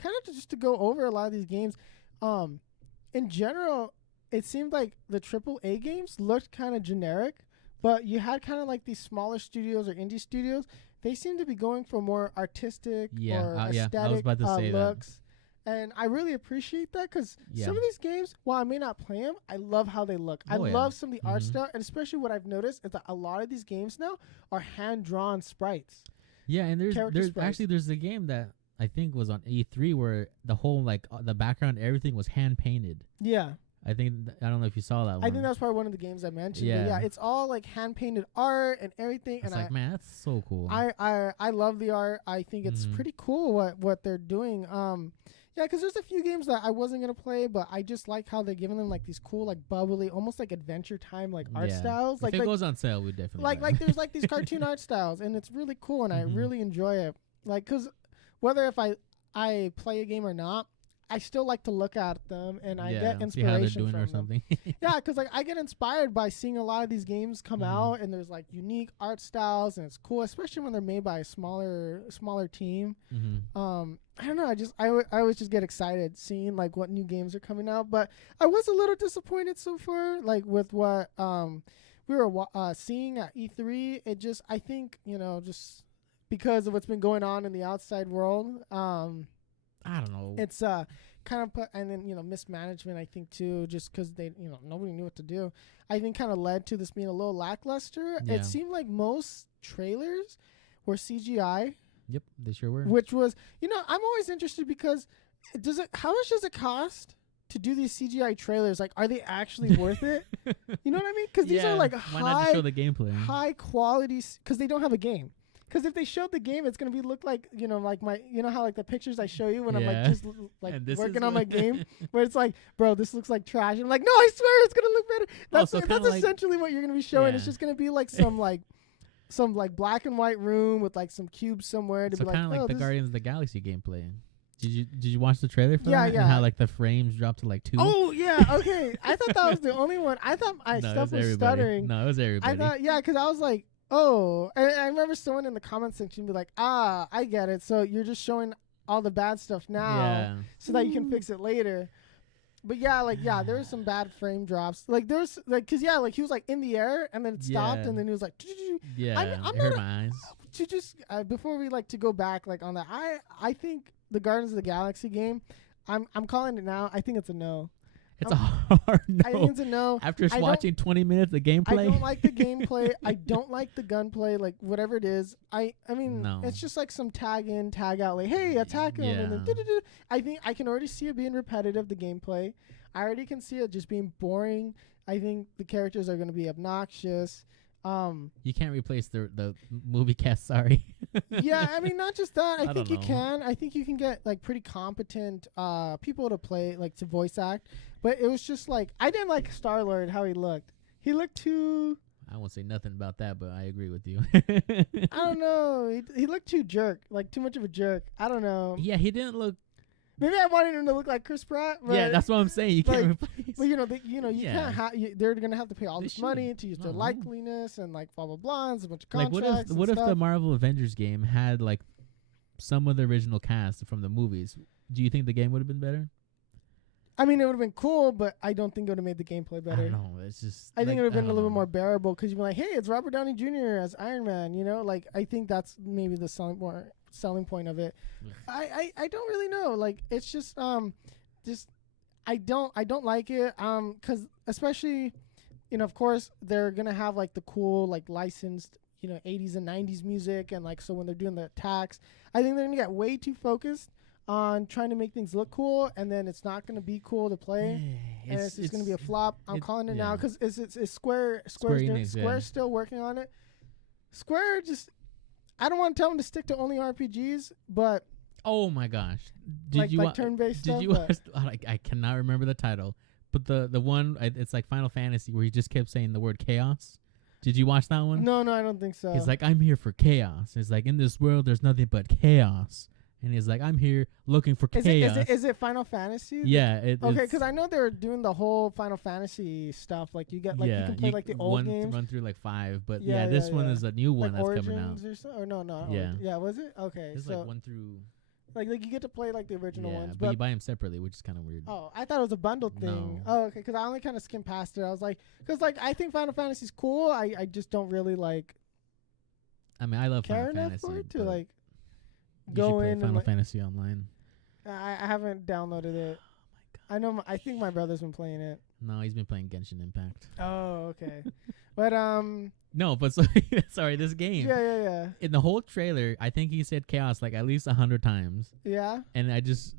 of just to go over a lot of these games, in general. It seemed like the AAA games looked kind of generic, but you had kind of like these smaller studios or indie studios. They seem to be going for more artistic or aesthetic looks. And I really appreciate that because some of these games, while I may not play them, I love how they look. I love some of the art style, and especially what I've noticed is that a lot of these games now are hand-drawn sprites. Yeah, and there's a game that I think was on E3 where the whole like the background, everything was hand-painted. Yeah. I don't know if you saw that one. I think that's probably one of the games I mentioned. Yeah, it's all like hand painted art and everything. It's like, man, that's so cool. I love the art. I think it's pretty cool what they're doing. Because there's a few games that I wasn't gonna play, but I just like how they're giving them like these cool, like bubbly, almost like Adventure Time like art styles. If it goes on sale, we definitely like there's like these cartoon art styles, and it's really cool, and I really enjoy it. Like, cause whether if I play a game or not, I still like to look at them, and I get inspiration see how they're doing from or something. Yeah, because like I get inspired by seeing a lot of these games come out, and there's like unique art styles, and it's cool, especially when they're made by a smaller team. I don't know. I always just get excited seeing like what new games are coming out, but I was a little disappointed so far, like with what we were seeing at E3. I think just because of what's been going on in the outside world. I don't know. It's kind of and then mismanagement. I think too, just because they nobody knew what to do. I think kind of led to this being a little lackluster. Yeah. It seemed like most trailers were CGI. Yep, they sure were. Which was I'm always interested because how much does it cost to do these CGI trailers? Like, are they actually worth it? You know what I mean? Because these are like why not just show the gameplay? High quality because they don't have a game. Because if they showed the game, it's gonna look like like my how like the pictures I show you when I'm like just like working on my game, where it's like, bro, this looks like trash. And I'm like, no, I swear it's gonna look better. That's essentially what you're gonna be showing. It's just gonna be like some like some like black and white room with like some cubes somewhere to so be like, kind of like the Guardians of the Galaxy gameplay. Did you watch the trailer for that? Yeah. And how like the frames dropped to like 2? Oh yeah, okay. I thought that was the only one. I thought my stuff was stuttering. No, it was everybody. I thought because I was like, oh, I remember someone in the comment section be like, I get it. So you're just showing all the bad stuff now, so that you can fix it later. But there was some bad frame drops. Like there's like, cause like he was like in the air and then it stopped and then he was like, it hurt my eyes. To just before we like to go back like on that, I think the Guardians of the Galaxy game, I'm calling it now. I think it's a no. It's a hard no. I think it's a no. After watching 20 minutes of gameplay, I don't like the gameplay. I don't like the gunplay. Like whatever it is, I mean, it's just like some tag in, tag out. Like, hey, attack him, and then I think I can already see it being repetitive. The gameplay, I already can see it just being boring. I think the characters are going to be obnoxious. You can't replace the movie cast. Sorry. Yeah, I mean, not just that. I think you can. I think you can get like pretty competent people to play, like to voice act. But it was just like I didn't like Star-Lord how he looked. He looked too. I won't say nothing about that, but I agree with you. I don't know. He looked too jerk, like too much of a jerk. I don't know. Yeah, he didn't look. Maybe I wanted him to look like Chris Pratt. But yeah, that's what I'm saying. You can't replace. But you can't have. They're gonna have to pay all this money to use their likeliness and like blah blah blah and a bunch of contracts. Like what if the Marvel Avengers game had like some of the original cast from the movies? Do you think the game would have been better? I mean, it would have been cool, but I don't think it would have made the gameplay better. I don't know. It's just. I think it would have been a little bit more bearable because you'd be like, "Hey, it's Robert Downey Jr. as Iron Man." You know, like I think that's maybe the selling point of it. I don't really know. Like it's just I don't like it. Because especially, of course they're gonna have like the cool like licensed 80s and 90s music and like so when they're doing the attacks, I think they're gonna get way too focused on trying to make things look cool, and then it's not going to be cool to play, and it's just going to be a flop. I'm calling it now because it's Square Square's still working on it. Square just, I don't want to tell them to stick to only RPGs, but oh my gosh, did you turn-based stuff? Did you watch? I cannot remember the title, but the one it's like Final Fantasy where he just kept saying the word chaos. Did you watch that one? No, I don't think so. He's like, I'm here for chaos. It's like in this world there's nothing but chaos. And he's like, I'm here looking for chaos. Is it Final Fantasy? Yeah. Okay, because I know they were doing the whole Final Fantasy stuff. Like you get like you can play like the old games. Run through like 5, but this one is a new one like that's coming out. Or no. Yeah. Yeah, was it? Okay. It's like 1 through. Like you get to play like the original ones, but you buy them separately, which is kind of weird. Oh, I thought it was a bundle thing. No. Oh, okay, because I only kind of skimmed past it. I was like, because like I think Final Fantasy's cool. I just don't really like. I mean, I love care Final enough Fantasy for it to like. You go should in play Final Fantasy Online. I haven't downloaded it. Oh my god! I think my brother's been playing it. No, he's been playing Genshin Impact. Oh, okay. But no, but sorry, this game. Yeah. In the whole trailer, I think he said chaos like at least 100 times. Yeah. And I just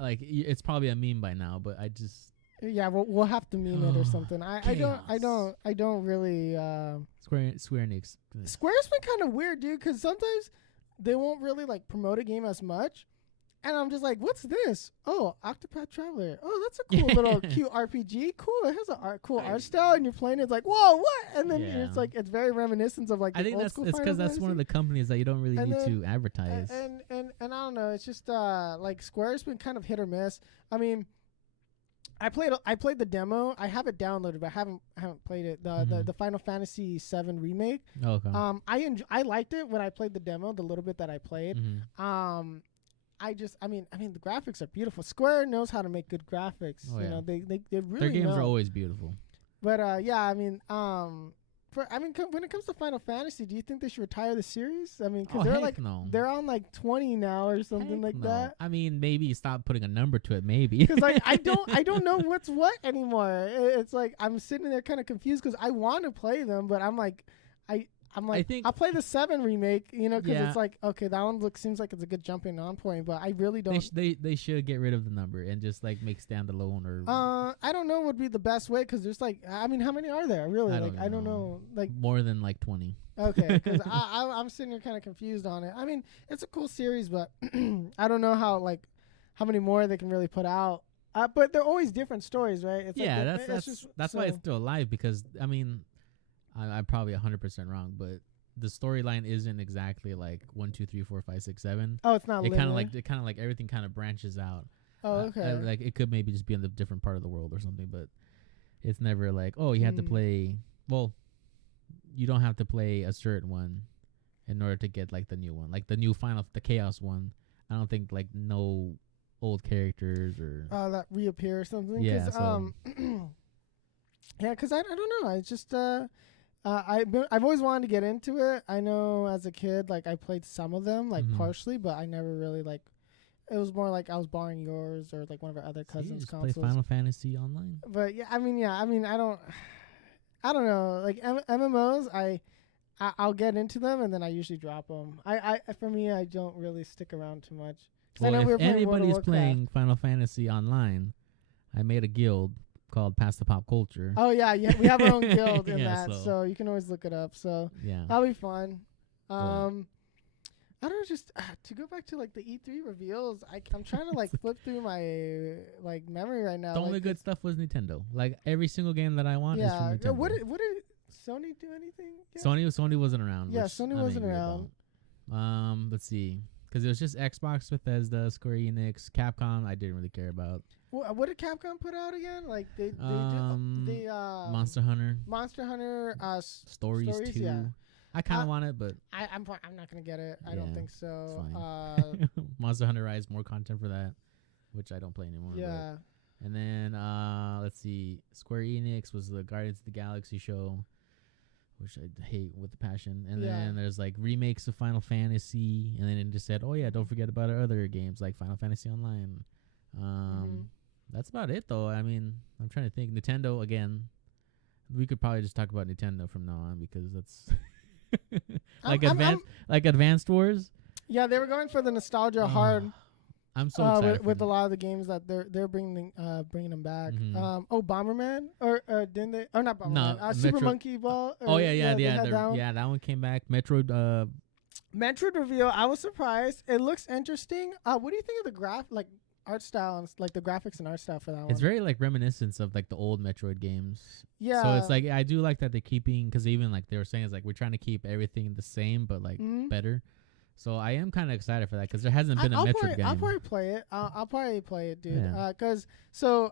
like it's probably a meme by now, but I just. Yeah, we'll have to meme it or something. I don't really. Square Enix. Square's been kind of weird, dude. Because sometimes they won't really like promote a game as much, and I'm just like, what's this? Oh, Octopath Traveler. Oh, that's a cool little cute RPG. Cool, it has a cool art style, and you're playing. It's like, whoa, what? And then it's like it's very reminiscent of like. I think it's because that's one of the companies that you don't really need to advertise. And I don't know. It's just like Square's been kind of hit or miss. I mean. I played the demo. I have it downloaded, but I haven't played it. The Final Fantasy VII remake. Oh, okay. I liked it when I played the demo, the little bit that I played. I mean the graphics are beautiful. Square knows how to make good graphics. Oh, yeah. They really their games are always beautiful. But when it comes to Final Fantasy, do you think they should retire the series? I mean, because they're on like 20 now or something that. I mean, maybe stop putting a number to it. Maybe because like I don't know what's what anymore. It's like I'm sitting there kind of confused because I want to play them, but I'm like I'll play the 7 remake, because it's like okay, that one seems like it's a good jumping on point, but I really don't. They should get rid of the number and just like make standalone or. I don't know what would be the best way because there's like I mean how many are there really? I don't know like more than like 20. Okay, because I'm sitting here kind of confused on it. I mean it's a cool series, but I don't know how many more they can really put out. But they're always different stories, right? It's that's why it's still alive because I mean. I'm probably 100% wrong, but the storyline isn't exactly like 1, 2, 3, 4, 5, 6, 7. Oh, it's not. It kind of like everything kind of branches out. Oh, okay. Like it could maybe just be in the different part of the world or something, but it's never like, oh, you have to play. Well, you don't have to play a certain one in order to get like the new one, like the new the Chaos one. I don't think like no old characters or that reappear or something. Yeah. Yeah, because I don't know. I just I've always wanted to get into it. I know as a kid, like I played some of them, like partially, but I never really like. It was more like I was borrowing yours or like one of our other cousins' consoles. Play Final Fantasy Online. But I don't know. Like MMOs, I'll get into them and then I usually drop them. For me, I don't really stick around too much. Well, I know if anybody's playing Final Fantasy Online, I made a guild called Pass the Pop Culture. Oh yeah, we have our own guild in that, so you can always look it up. So yeah, that'll be fun. I don't know, just to go back to like the E3 reveals. I'm trying to like flip through my like memory right now. The only good stuff was Nintendo. Like every single game that I want is from Nintendo. What did Sony do anything? Yeah. Sony wasn't around. Yeah, Sony wasn't around. Let's see, because it was just Xbox, Bethesda, Square Enix, Capcom. I didn't really care about. What did Capcom put out again? Like they Monster Hunter. Monster Hunter Stories 2. Yeah. I kind of want it, but I'm not gonna get it. I don't think so. Monster Hunter Rise, more content for that, which I don't play anymore. Yeah. And then let's see, Square Enix was the Guardians of the Galaxy show, which I hate with a passion. And then there's like remakes of Final Fantasy, and then it just said, oh yeah, don't forget about our other games like Final Fantasy Online. That's about it though. I mean, I'm trying to think. Nintendo again. We could probably just talk about Nintendo from now on because that's. Advanced Wars. Yeah, they were going for the nostalgia hard. I'm so excited with a lot of the games that they're bringing them back. Bomberman or didn't they? Or not Bomberman. No, Super Monkey Ball. That one came back. Metroid reveal. I was surprised. It looks interesting. What do you think of the art style and like the graphics and art style for that one? It's very like reminiscent of like the old Metroid games. Yeah. So it's like I do like that they're keeping, because even like they were saying, it's like we're trying to keep everything the same but like better. So I am kind of excited for that because there hasn't been a Metroid game. I'll probably play it. I'll probably play it, dude. Yeah.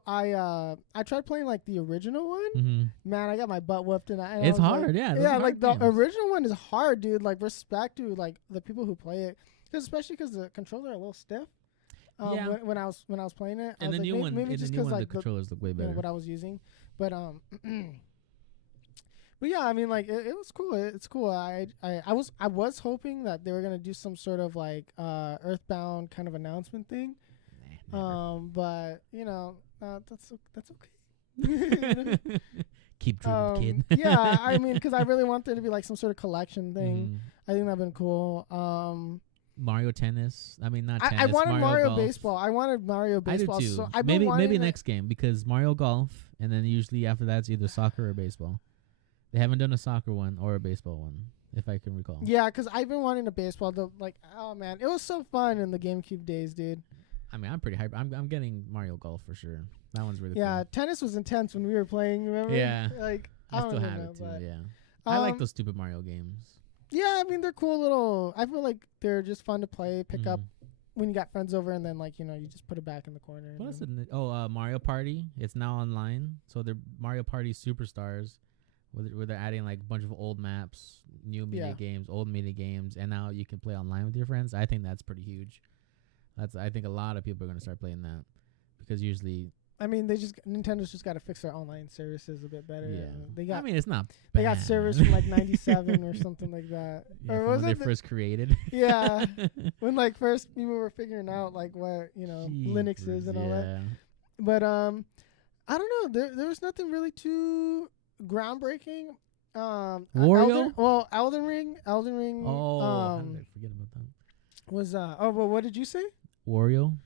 I tried playing like the original one. Man, I got my butt whooped and it's hard. Like the original one is hard, dude. Like respect to like the people who play it, especially because the controller are a little stiff. When I was playing it, and the new one, the controllers look way better. What I was using, but but yeah, I mean, like it was cool. It's cool. I was hoping that they were gonna do some sort of like Earthbound kind of announcement thing, but that's okay. Keep dreaming, kid. Yeah, I mean, because I really want there to be like some sort of collection thing. I think that'd been cool. Mario Tennis. I mean, not tennis. I wanted Mario Baseball. I wanted Mario Baseball. I do too. So maybe next game, because Mario Golf, and then usually after that it's either soccer or baseball. They haven't done a soccer one or a baseball one, if I can recall. Yeah, because I've been wanting a baseball. Oh man, it was so fun in the GameCube days, dude. I mean, I'm pretty hyped. I'm getting Mario Golf for sure. That one's really cool. Yeah, tennis was intense when we were playing. Remember? Yeah. Like I still have it too. Yeah. I like those stupid Mario games. Yeah, I mean they're cool little. I feel like they're just fun to play, pick up when you got friends over, and then you just put it back in the corner. What is it? Mario Party. It's now online, so they're Mario Party Superstars, where they're adding like a bunch of old maps, new mini games, old mini games, and now you can play online with your friends. I think that's pretty huge. I think a lot of people are gonna start playing that, because usually. I mean, Nintendo's just got to fix their online services a bit better. Yeah. It's not bad. They got servers from like 97 or something like that. Yeah, or was when they first created. Yeah. When like first people were figuring out like what, Linux is and all that. But I don't know, there was nothing really too groundbreaking. Wario? Elden Ring. Oh, how did I forget about that? Was what did you say? Wario?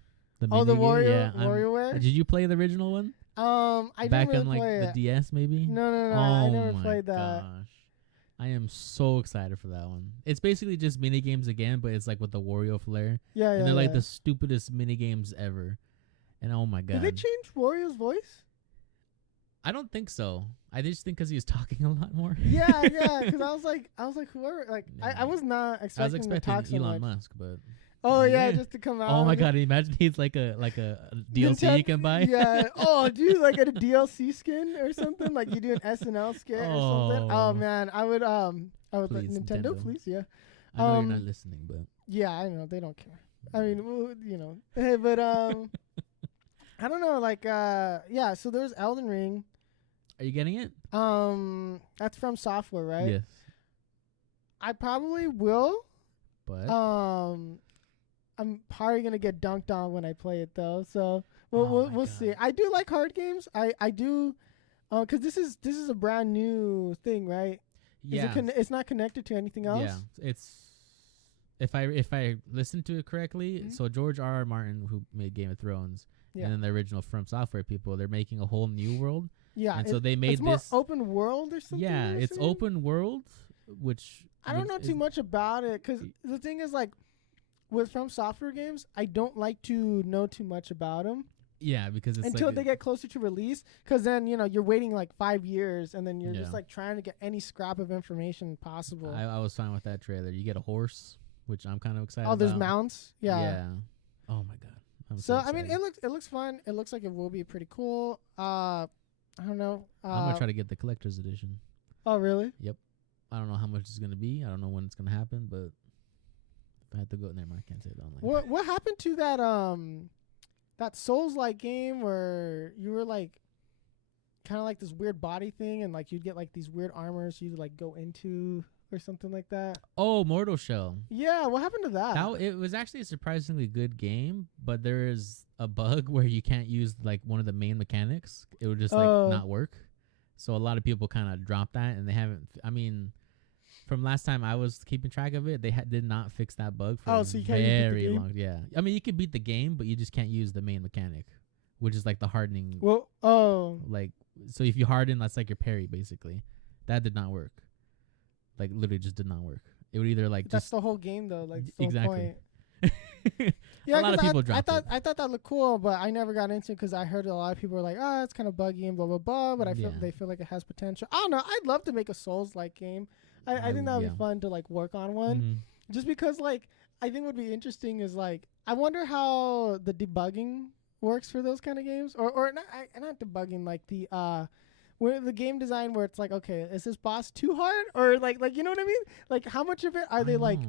The WarioWare. Did you play the original one? I back didn't really on like play the DS maybe. No, I never played that. Gosh. I am so excited for that one. It's basically just mini games again, but it's like with the Wario flair. Yeah, and they're like the stupidest mini games ever. And oh my god. Did they change Wario's voice? I don't think so. I just think because he was talking a lot more. Yeah. Because I was like, whoever. Like, yeah. I was not expecting. I was expecting to talk Elon so much. Musk, but. Oh yeah, just to come out. Oh my god! Imagine he's like a DLC you can buy. Yeah. Oh, dude, like a DLC skin or something. Like you do an SNL skit or something. Oh man, I would please, like Nintendo, please, yeah. I know you're not listening, but yeah, I know they don't care. I mean, well, you know, hey, but I don't know, like yeah. So there's Elden Ring. Are you getting it? That's from Software, right? Yes. I probably will. But I'm probably gonna get dunked on when I play it though. So we'll see. I do like hard games. I do, because this is a brand new thing, right? Yeah. It's not connected to anything else. Yeah. It's if I listen to it correctly. Mm-hmm. So George R.R. Martin, who made Game of Thrones, and then the original From Software people, they're making a whole new world. Yeah. And so they made it's this more open world or something. Yeah, it's open world, which I don't know too much about it, because the thing is, like, with From Software games, I don't like to know too much about them. Yeah, because it's until they get closer to release, because then you're waiting like 5 years, and then you're just like trying to get any scrap of information possible. I was fine with that trailer. You get a horse, which I'm kind of excited. Oh, there's mounts. Yeah. Oh my god. So I mean, it looks fun. It looks like it will be pretty cool. I don't know. I'm gonna try to get the collector's edition. Oh really? Yep. I don't know how much it's gonna be. I don't know when it's gonna happen, but if I had to go in there, I can't say it online. What happened to that Souls-like game where you were like kind of like this weird body thing, and like you'd get like these weird armors you'd like go into or something like that? Oh, Mortal Shell. Yeah, what happened to that? It was actually a surprisingly good game, but there is a bug where you can't use like one of the main mechanics. It would just like not work. So a lot of people kind of dropped that, and they haven't. I mean, from last time I was keeping track of it, they did not fix that bug for so you can't very long. Yeah, I mean, you could beat the game, but you just can't use the main mechanic, which is like the hardening. Like, so if you harden, that's like your parry basically. That did not work. Like, literally just did not work. It would either like that's the whole game though. Like exactly. Yeah, a lot of people dropped it. I thought that looked cool, but I never got into it because I heard a lot of people were like, "Oh, it's kind of buggy and blah blah blah." But they feel like it has potential. I don't know. I'd love to make a Souls-like game. I think that would be fun to like work on one, just because like I think what would be interesting is like I wonder how the debugging works for those kind of games, or not debugging, like the where the game design where it's like, okay, is this boss too hard, or like you know what I mean? Like how much of it are they like?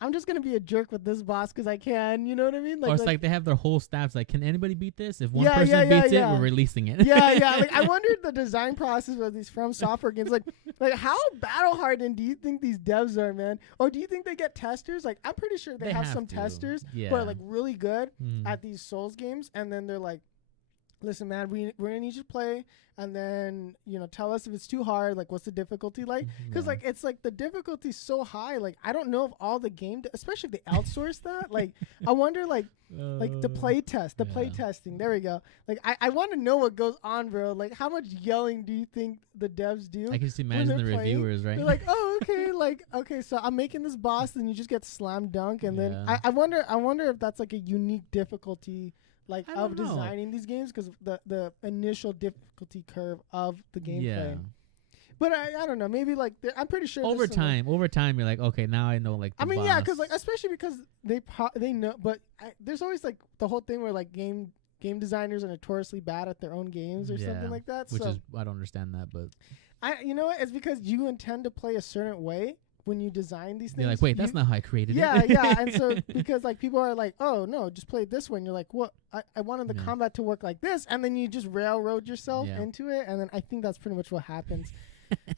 I'm just gonna be a jerk with this boss because I can, you know what I mean? Like, or it's like they have their whole staffs. Like, can anybody beat this? If one person beats it, we're releasing it. Yeah. Like, I wondered the design process of these From Software games. Like how battle hardened do you think these devs are, man? Or do you think they get testers? Like, I'm pretty sure they have some testers who are like really good at these Souls games, and then they're like, listen, man, we're gonna need you to play, and then tell us if it's too hard. Like, what's the difficulty like? Because like it's like the difficulty's so high. Like, I don't know if all the game, especially if they outsource that. Like, I wonder like the play test, play testing. There we go. Like, I want to know what goes on, bro. Like, how much yelling do you think the devs do? I can just imagine the reviewers, right? They're like, oh, okay, okay, so I'm making this boss, then you just get slam dunk, and then I wonder if that's like a unique difficulty. Like of designing these games, because the initial difficulty curve of the gameplay. Yeah. But I don't know. Maybe like I'm pretty sure over time you're like, okay, now I know like. The boss. Yeah, because like especially because they know, but there's always like the whole thing where like game designers are notoriously bad at their own games or something like that. Which is I don't understand that, but you know what? It's because you intend to play a certain way when you design these things. You're like, wait, that's not how I created it. Yeah. And so because like people are like, oh no, just play it this way. And you're like, what? I wanted the combat to work like this, and then you just railroad yourself into it, and then I think that's pretty much what happens.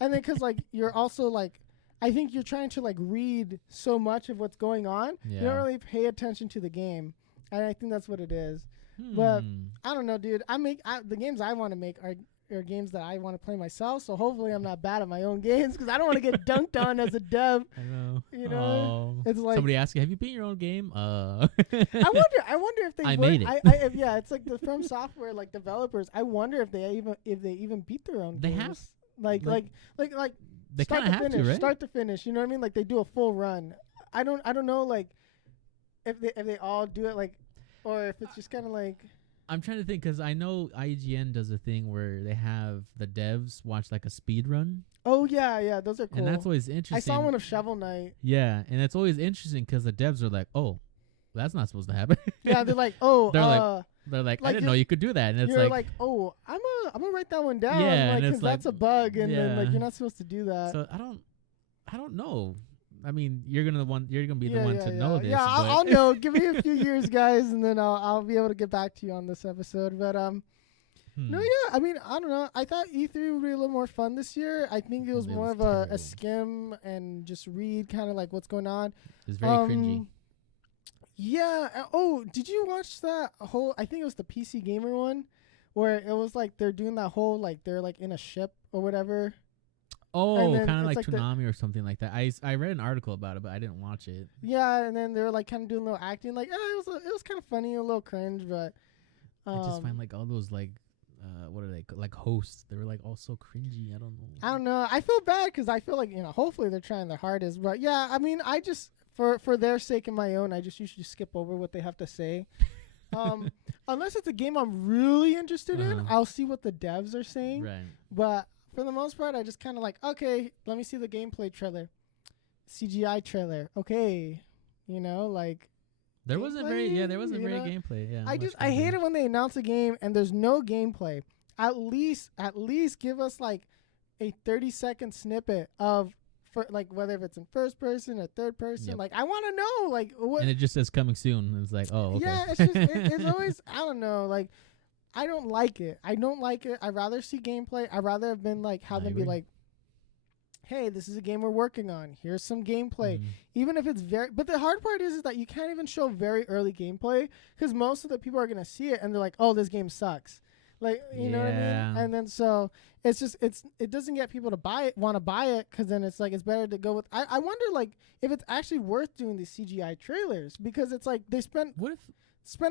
And then because like you're also like, I think you're trying to like read so much of what's going on, you don't really pay attention to the game, and I think that's what it is. But I don't know, dude. The games I want to make are games that I want to play myself, so hopefully I'm not bad at my own games, because I don't want to get dunked on as a dev. I know. You know, it's like somebody asks you, "Have you beat your own game?" I wonder if they made it. It's like the From Software like developers. I wonder if they even beat their own. They games. have like they kind of have to, right? Start to finish. You know what I mean? Like they do a full run. I don't know like if they all do it like, or if it's just kind of like. I'm trying to think because I know IGN does a thing where they have the devs watch like a speed run. Oh yeah, those are cool. And that's always interesting. I saw one of Shovel Knight. Yeah, and it's always interesting because the devs are like, "Oh, that's not supposed to happen." Yeah, they're like, "Oh, they're like, I didn't know you could do that." And it's you're like, "Oh, I'm gonna write that one down." Yeah, like, because that's a bug, and then like you're not supposed to do that. So I don't know. I mean, you're gonna be the one to know this. Yeah, I'll know. Give me a few years, guys, and then I'll be able to get back to you on this episode. But no, yeah. I mean, I don't know. I thought E3 would be a little more fun this year. I think it was more of a skim and just read kind of like what's going on. It's very cringy. Yeah. Oh, did you watch that whole? I think it was the PC Gamer one, where it was like they're doing that whole like they're like in a ship or whatever. Oh, kind of like Toonami or something like that. I read an article about it, but I didn't watch it. Yeah, and then they were like kind of doing a little acting, like it was kind of funny, a little cringe, but I just find like all those like what are they like hosts? They were like all so cringy. I don't know. I feel bad because I feel like hopefully they're trying their hardest, but yeah, I mean I just for their sake and my own, I just usually skip over what they have to say. Unless it's a game I'm really interested in, I'll see what the devs are saying. Right. But for the most part, I just kind of like, okay, let me see the gameplay trailer, CGI trailer. Okay, like there wasn't very gameplay. Yeah, I hate it when they announce a game and there's no gameplay. At least give us like a 30-second snippet of like whether if it's in first person or third person. Yep. Like I want to know like what. And it just says coming soon. It's like, oh, okay. Yeah, it's just it's always I don't know like. I don't like it. I'd rather see gameplay. I'd rather have been like, have them be like, hey, this is a game we're working on. Here's some gameplay. Even if it's but the hard part is that you can't even show very early gameplay because most of the people are going to see it and they're like, oh, this game sucks. Like, you know what I mean? And then so it's just, it doesn't get people to want to buy it because then it's like, it's better to go with, I wonder like if it's actually worth doing these CGI trailers because it's like they spend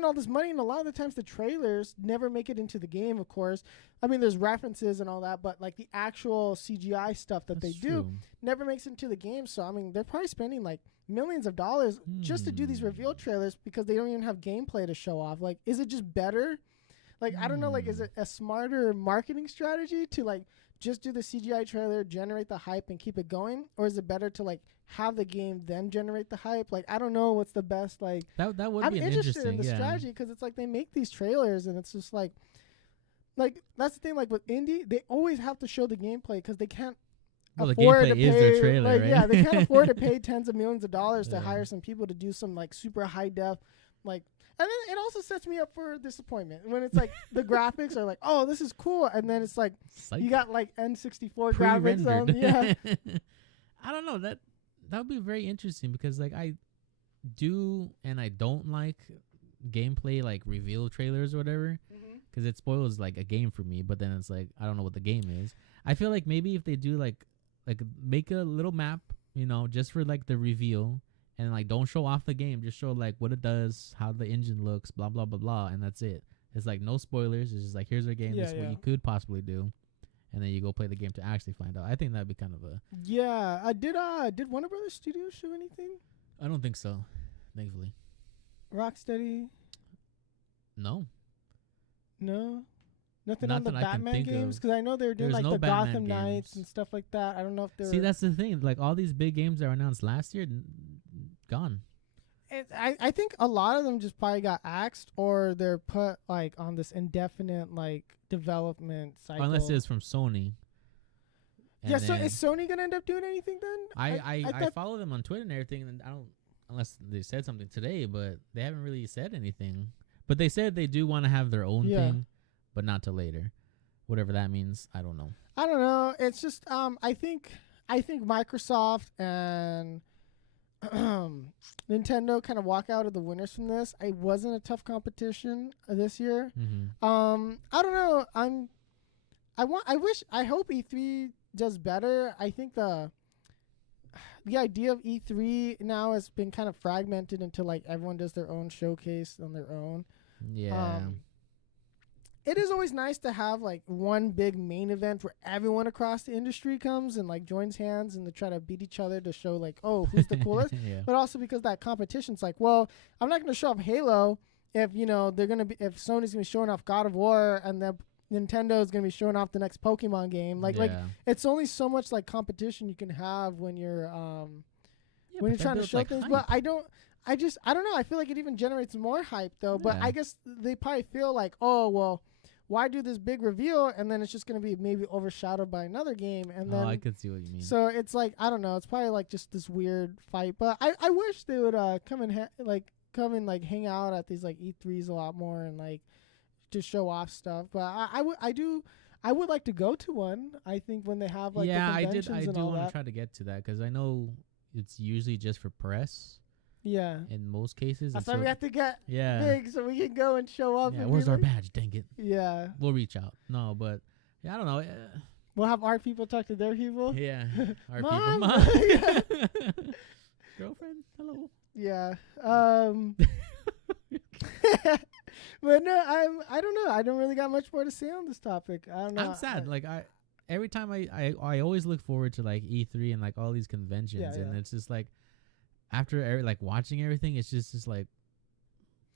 all this money, and a lot of the times the trailers never make it into the game, of course. I mean, there's references and all that, but like the actual CGI stuff that they do never makes it into the game. So, I mean, they're probably spending like millions of dollars just to do these reveal trailers because they don't even have gameplay to show off. Like, is it just better? Like, I don't know, like, is it a smarter marketing strategy to like just do the CGI trailer, generate the hype and keep it going? Or is it better to like have the game then generate the hype? Like I don't know what's the best like that would I'm be interested in the strategy because it's like they make these trailers and it's just like that's the thing, like with indie they always have to show the gameplay because they can't afford to pay their trailer, like right? Yeah, they can't afford to pay tens of millions of dollars to hire some people to do some like super high def like. And then it also sets me up for disappointment when it's like the graphics are like, oh, this is cool, and then it's like you got like N64 graphics on. Yeah, I don't know, that would be very interesting because like I do and I don't like gameplay like reveal trailers or whatever because it spoils like a game for me. But then it's like I don't know what the game is. I feel like maybe if they do like make a little map, just for like the reveal. And like don't show off the game, just show like what it does, how the engine looks, blah blah blah blah, and that's it. It's like no spoilers. It's just like here's our game. This is what you could possibly do, and then you go play the game to actually find out. I think that'd be kind of a Did Warner Brothers Studios show anything? I don't think so, thankfully. Rocksteady? No. Nothing on the Batman games? Because I know they were doing like the Gotham Knights and stuff like that. I don't know if they're... See, that's the thing. Like all these big games that were announced last year, gone. I think a lot of them just probably got axed or they're put like on this indefinite like development cycle. Unless it's from Sony. Yeah, so is Sony going to end up doing anything then? I follow them on Twitter and everything, and I don't... Unless they said something today, but they haven't really said anything. But they said they do want to have their own thing. But not till later, whatever that means. I don't know. It's just I think Microsoft and Nintendo kind of walk out of the winners from this. It wasn't a tough competition this year. I don't know. I hope E3 does better. I think the idea of E3 now has been kind of fragmented into like everyone does their own showcase on their own. Yeah. It is always nice to have like one big main event where everyone across the industry comes and like joins hands and they try to beat each other to show like, oh, who's the coolest. But also because that competition's like, well, I'm not going to show off Halo if they're gonna be, if Sony's gonna be showing off God of War and then Nintendo is gonna be showing off the next Pokemon game. Like it's only so much like competition you can have when you're trying to show things. Hype. But I don't know. I feel like it even generates more hype though. Yeah. But I guess they probably feel like, oh well, why do this big reveal and then it's just gonna be maybe overshadowed by another game, and then I could see what you mean. So it's like, I don't know. It's probably like just this weird fight. But I wish they would come and hang out at these like E3s a lot more and like to show off stuff. But I would like to go to one. I think when they have like the conventions I do want to try to get to that because I know it's usually just for press. Yeah. In most cases. That's why we have to get big so we can go and show up. Yeah, where's our badge? Dang it. Yeah. We'll reach out. No, but I don't know. We'll have our people talk to their people. Yeah. Our Mom. people. Mom. Girlfriend. Hello. Yeah. But no, I don't know. I don't really got much more to say on this topic. I don't know. I'm sad. Every time I always look forward to like E3 and like all these conventions, and it's just like after watching everything, it's just like,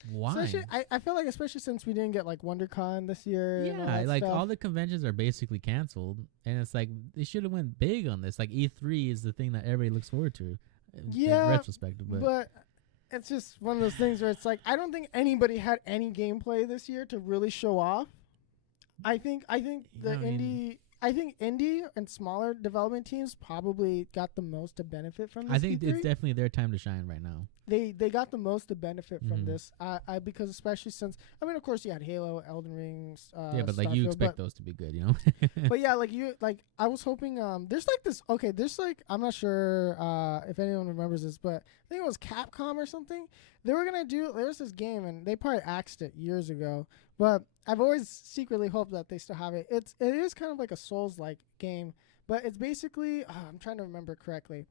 why? I feel like especially since we didn't get like WonderCon this year. Yeah, like all the conventions are basically canceled, and it's like they should have went big on this. Like E3 is the thing that everybody looks forward to. In retrospect, but it's just one of those things where it's like I don't think anybody had any gameplay this year to really show off. I think indie and smaller development teams probably got the most to benefit from this. I think it's definitely their time to shine right now. They got the most to benefit from this. Because especially since of course you had Halo, Elden Ring. But like you expect those to be good, you know. But yeah, I was hoping. There's like this. Okay, there's like I'm not sure if anyone remembers this, but I think it was Capcom or something. They were gonna do. There was this game, and they probably axed it years ago. But I've always secretly hoped that they still have it. It is kind of like a Souls-like game, but it's basically I'm trying to remember correctly.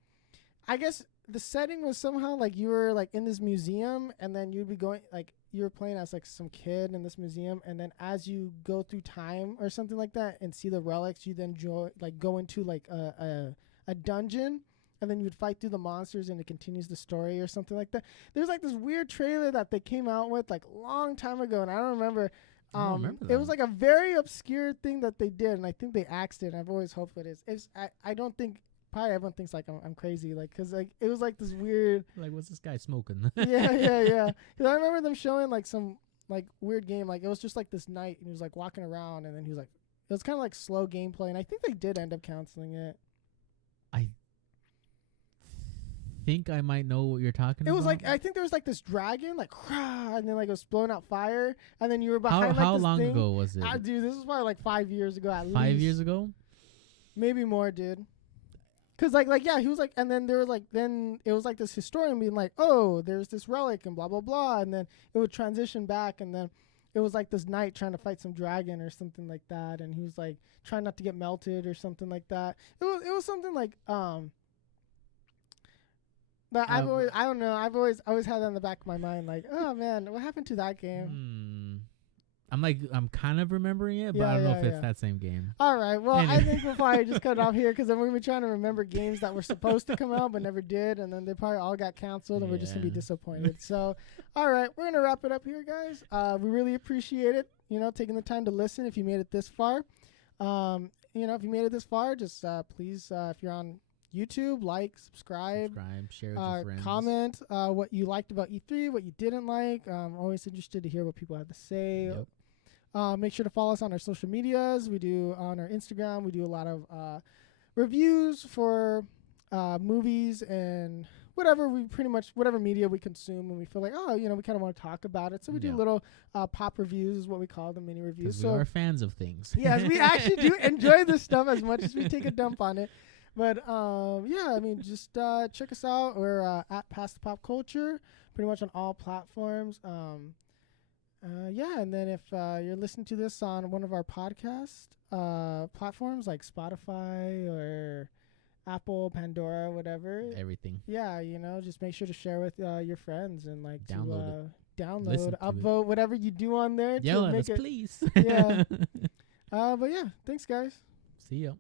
I guess the setting was somehow like you were like in this museum, and then you'd be going like you were playing as like some kid in this museum, and then as you go through time or something like that and see the relics, you then go into like a dungeon. And then you would fight through the monsters, and it continues the story or something like that. There's like this weird trailer that they came out with like a long time ago, and I don't remember. It was like a very obscure thing that they did, and I think they axed it. And I've always hoped it is. I don't think probably everyone thinks like I'm crazy, like because like it was like this weird. Like what's this guy smoking? yeah. Because I remember them showing like some like weird game, like it was just like this knight, and he was like walking around, and then he was like it was kind of like slow gameplay, and I think they did end up canceling it. I think I might know what you're talking about. It was like I think there was like this dragon, like, and then like it was blowing out fire, and then you were behind. How this long thing. Ago was it? Dude, this was probably like 5 years ago at least. 5 years ago, maybe more, dude. Cause like he was like, and then there was like then it was like this historian being like, oh, there's this relic and blah blah blah, and then it would transition back, and then it was like this knight trying to fight some dragon or something like that, and he was like trying not to get melted or something like that. It was something like But I've always had that in the back of my mind, like, oh man, what happened to that game? I'm kind of remembering it, but I don't know if it's that same game. All right, well, I think we'll probably just cut it off here because then we're gonna be trying to remember games that were supposed to come out but never did, and then they probably all got canceled, and we're just gonna be disappointed. So, all right, we're gonna wrap it up here, guys. We really appreciate it, taking the time to listen. If you made it this far, if you made it this far, just please, if you're on YouTube, like, subscribe, share with your friends. Comment what you liked about E3, what you didn't like. I'm always interested to hear what people have to say. Yep. Make sure to follow us on our social medias. We do on our Instagram. We do a lot of reviews for movies and whatever media we consume, and we feel like we kind of want to talk about it. So we do little pop reviews, is what we call them, mini reviews. So we are fans of things. Yes, we actually do enjoy this stuff as much as we take a dump on it. But just check us out. We're at Past the Pop Culture, pretty much on all platforms. And then if you're listening to this on one of our podcast platforms like Spotify or Apple, Pandora, whatever, everything. Yeah, just make sure to share with your friends and like download, upvote, whatever you do on there. Yell at us, please. Yeah. But yeah, thanks, guys. See ya.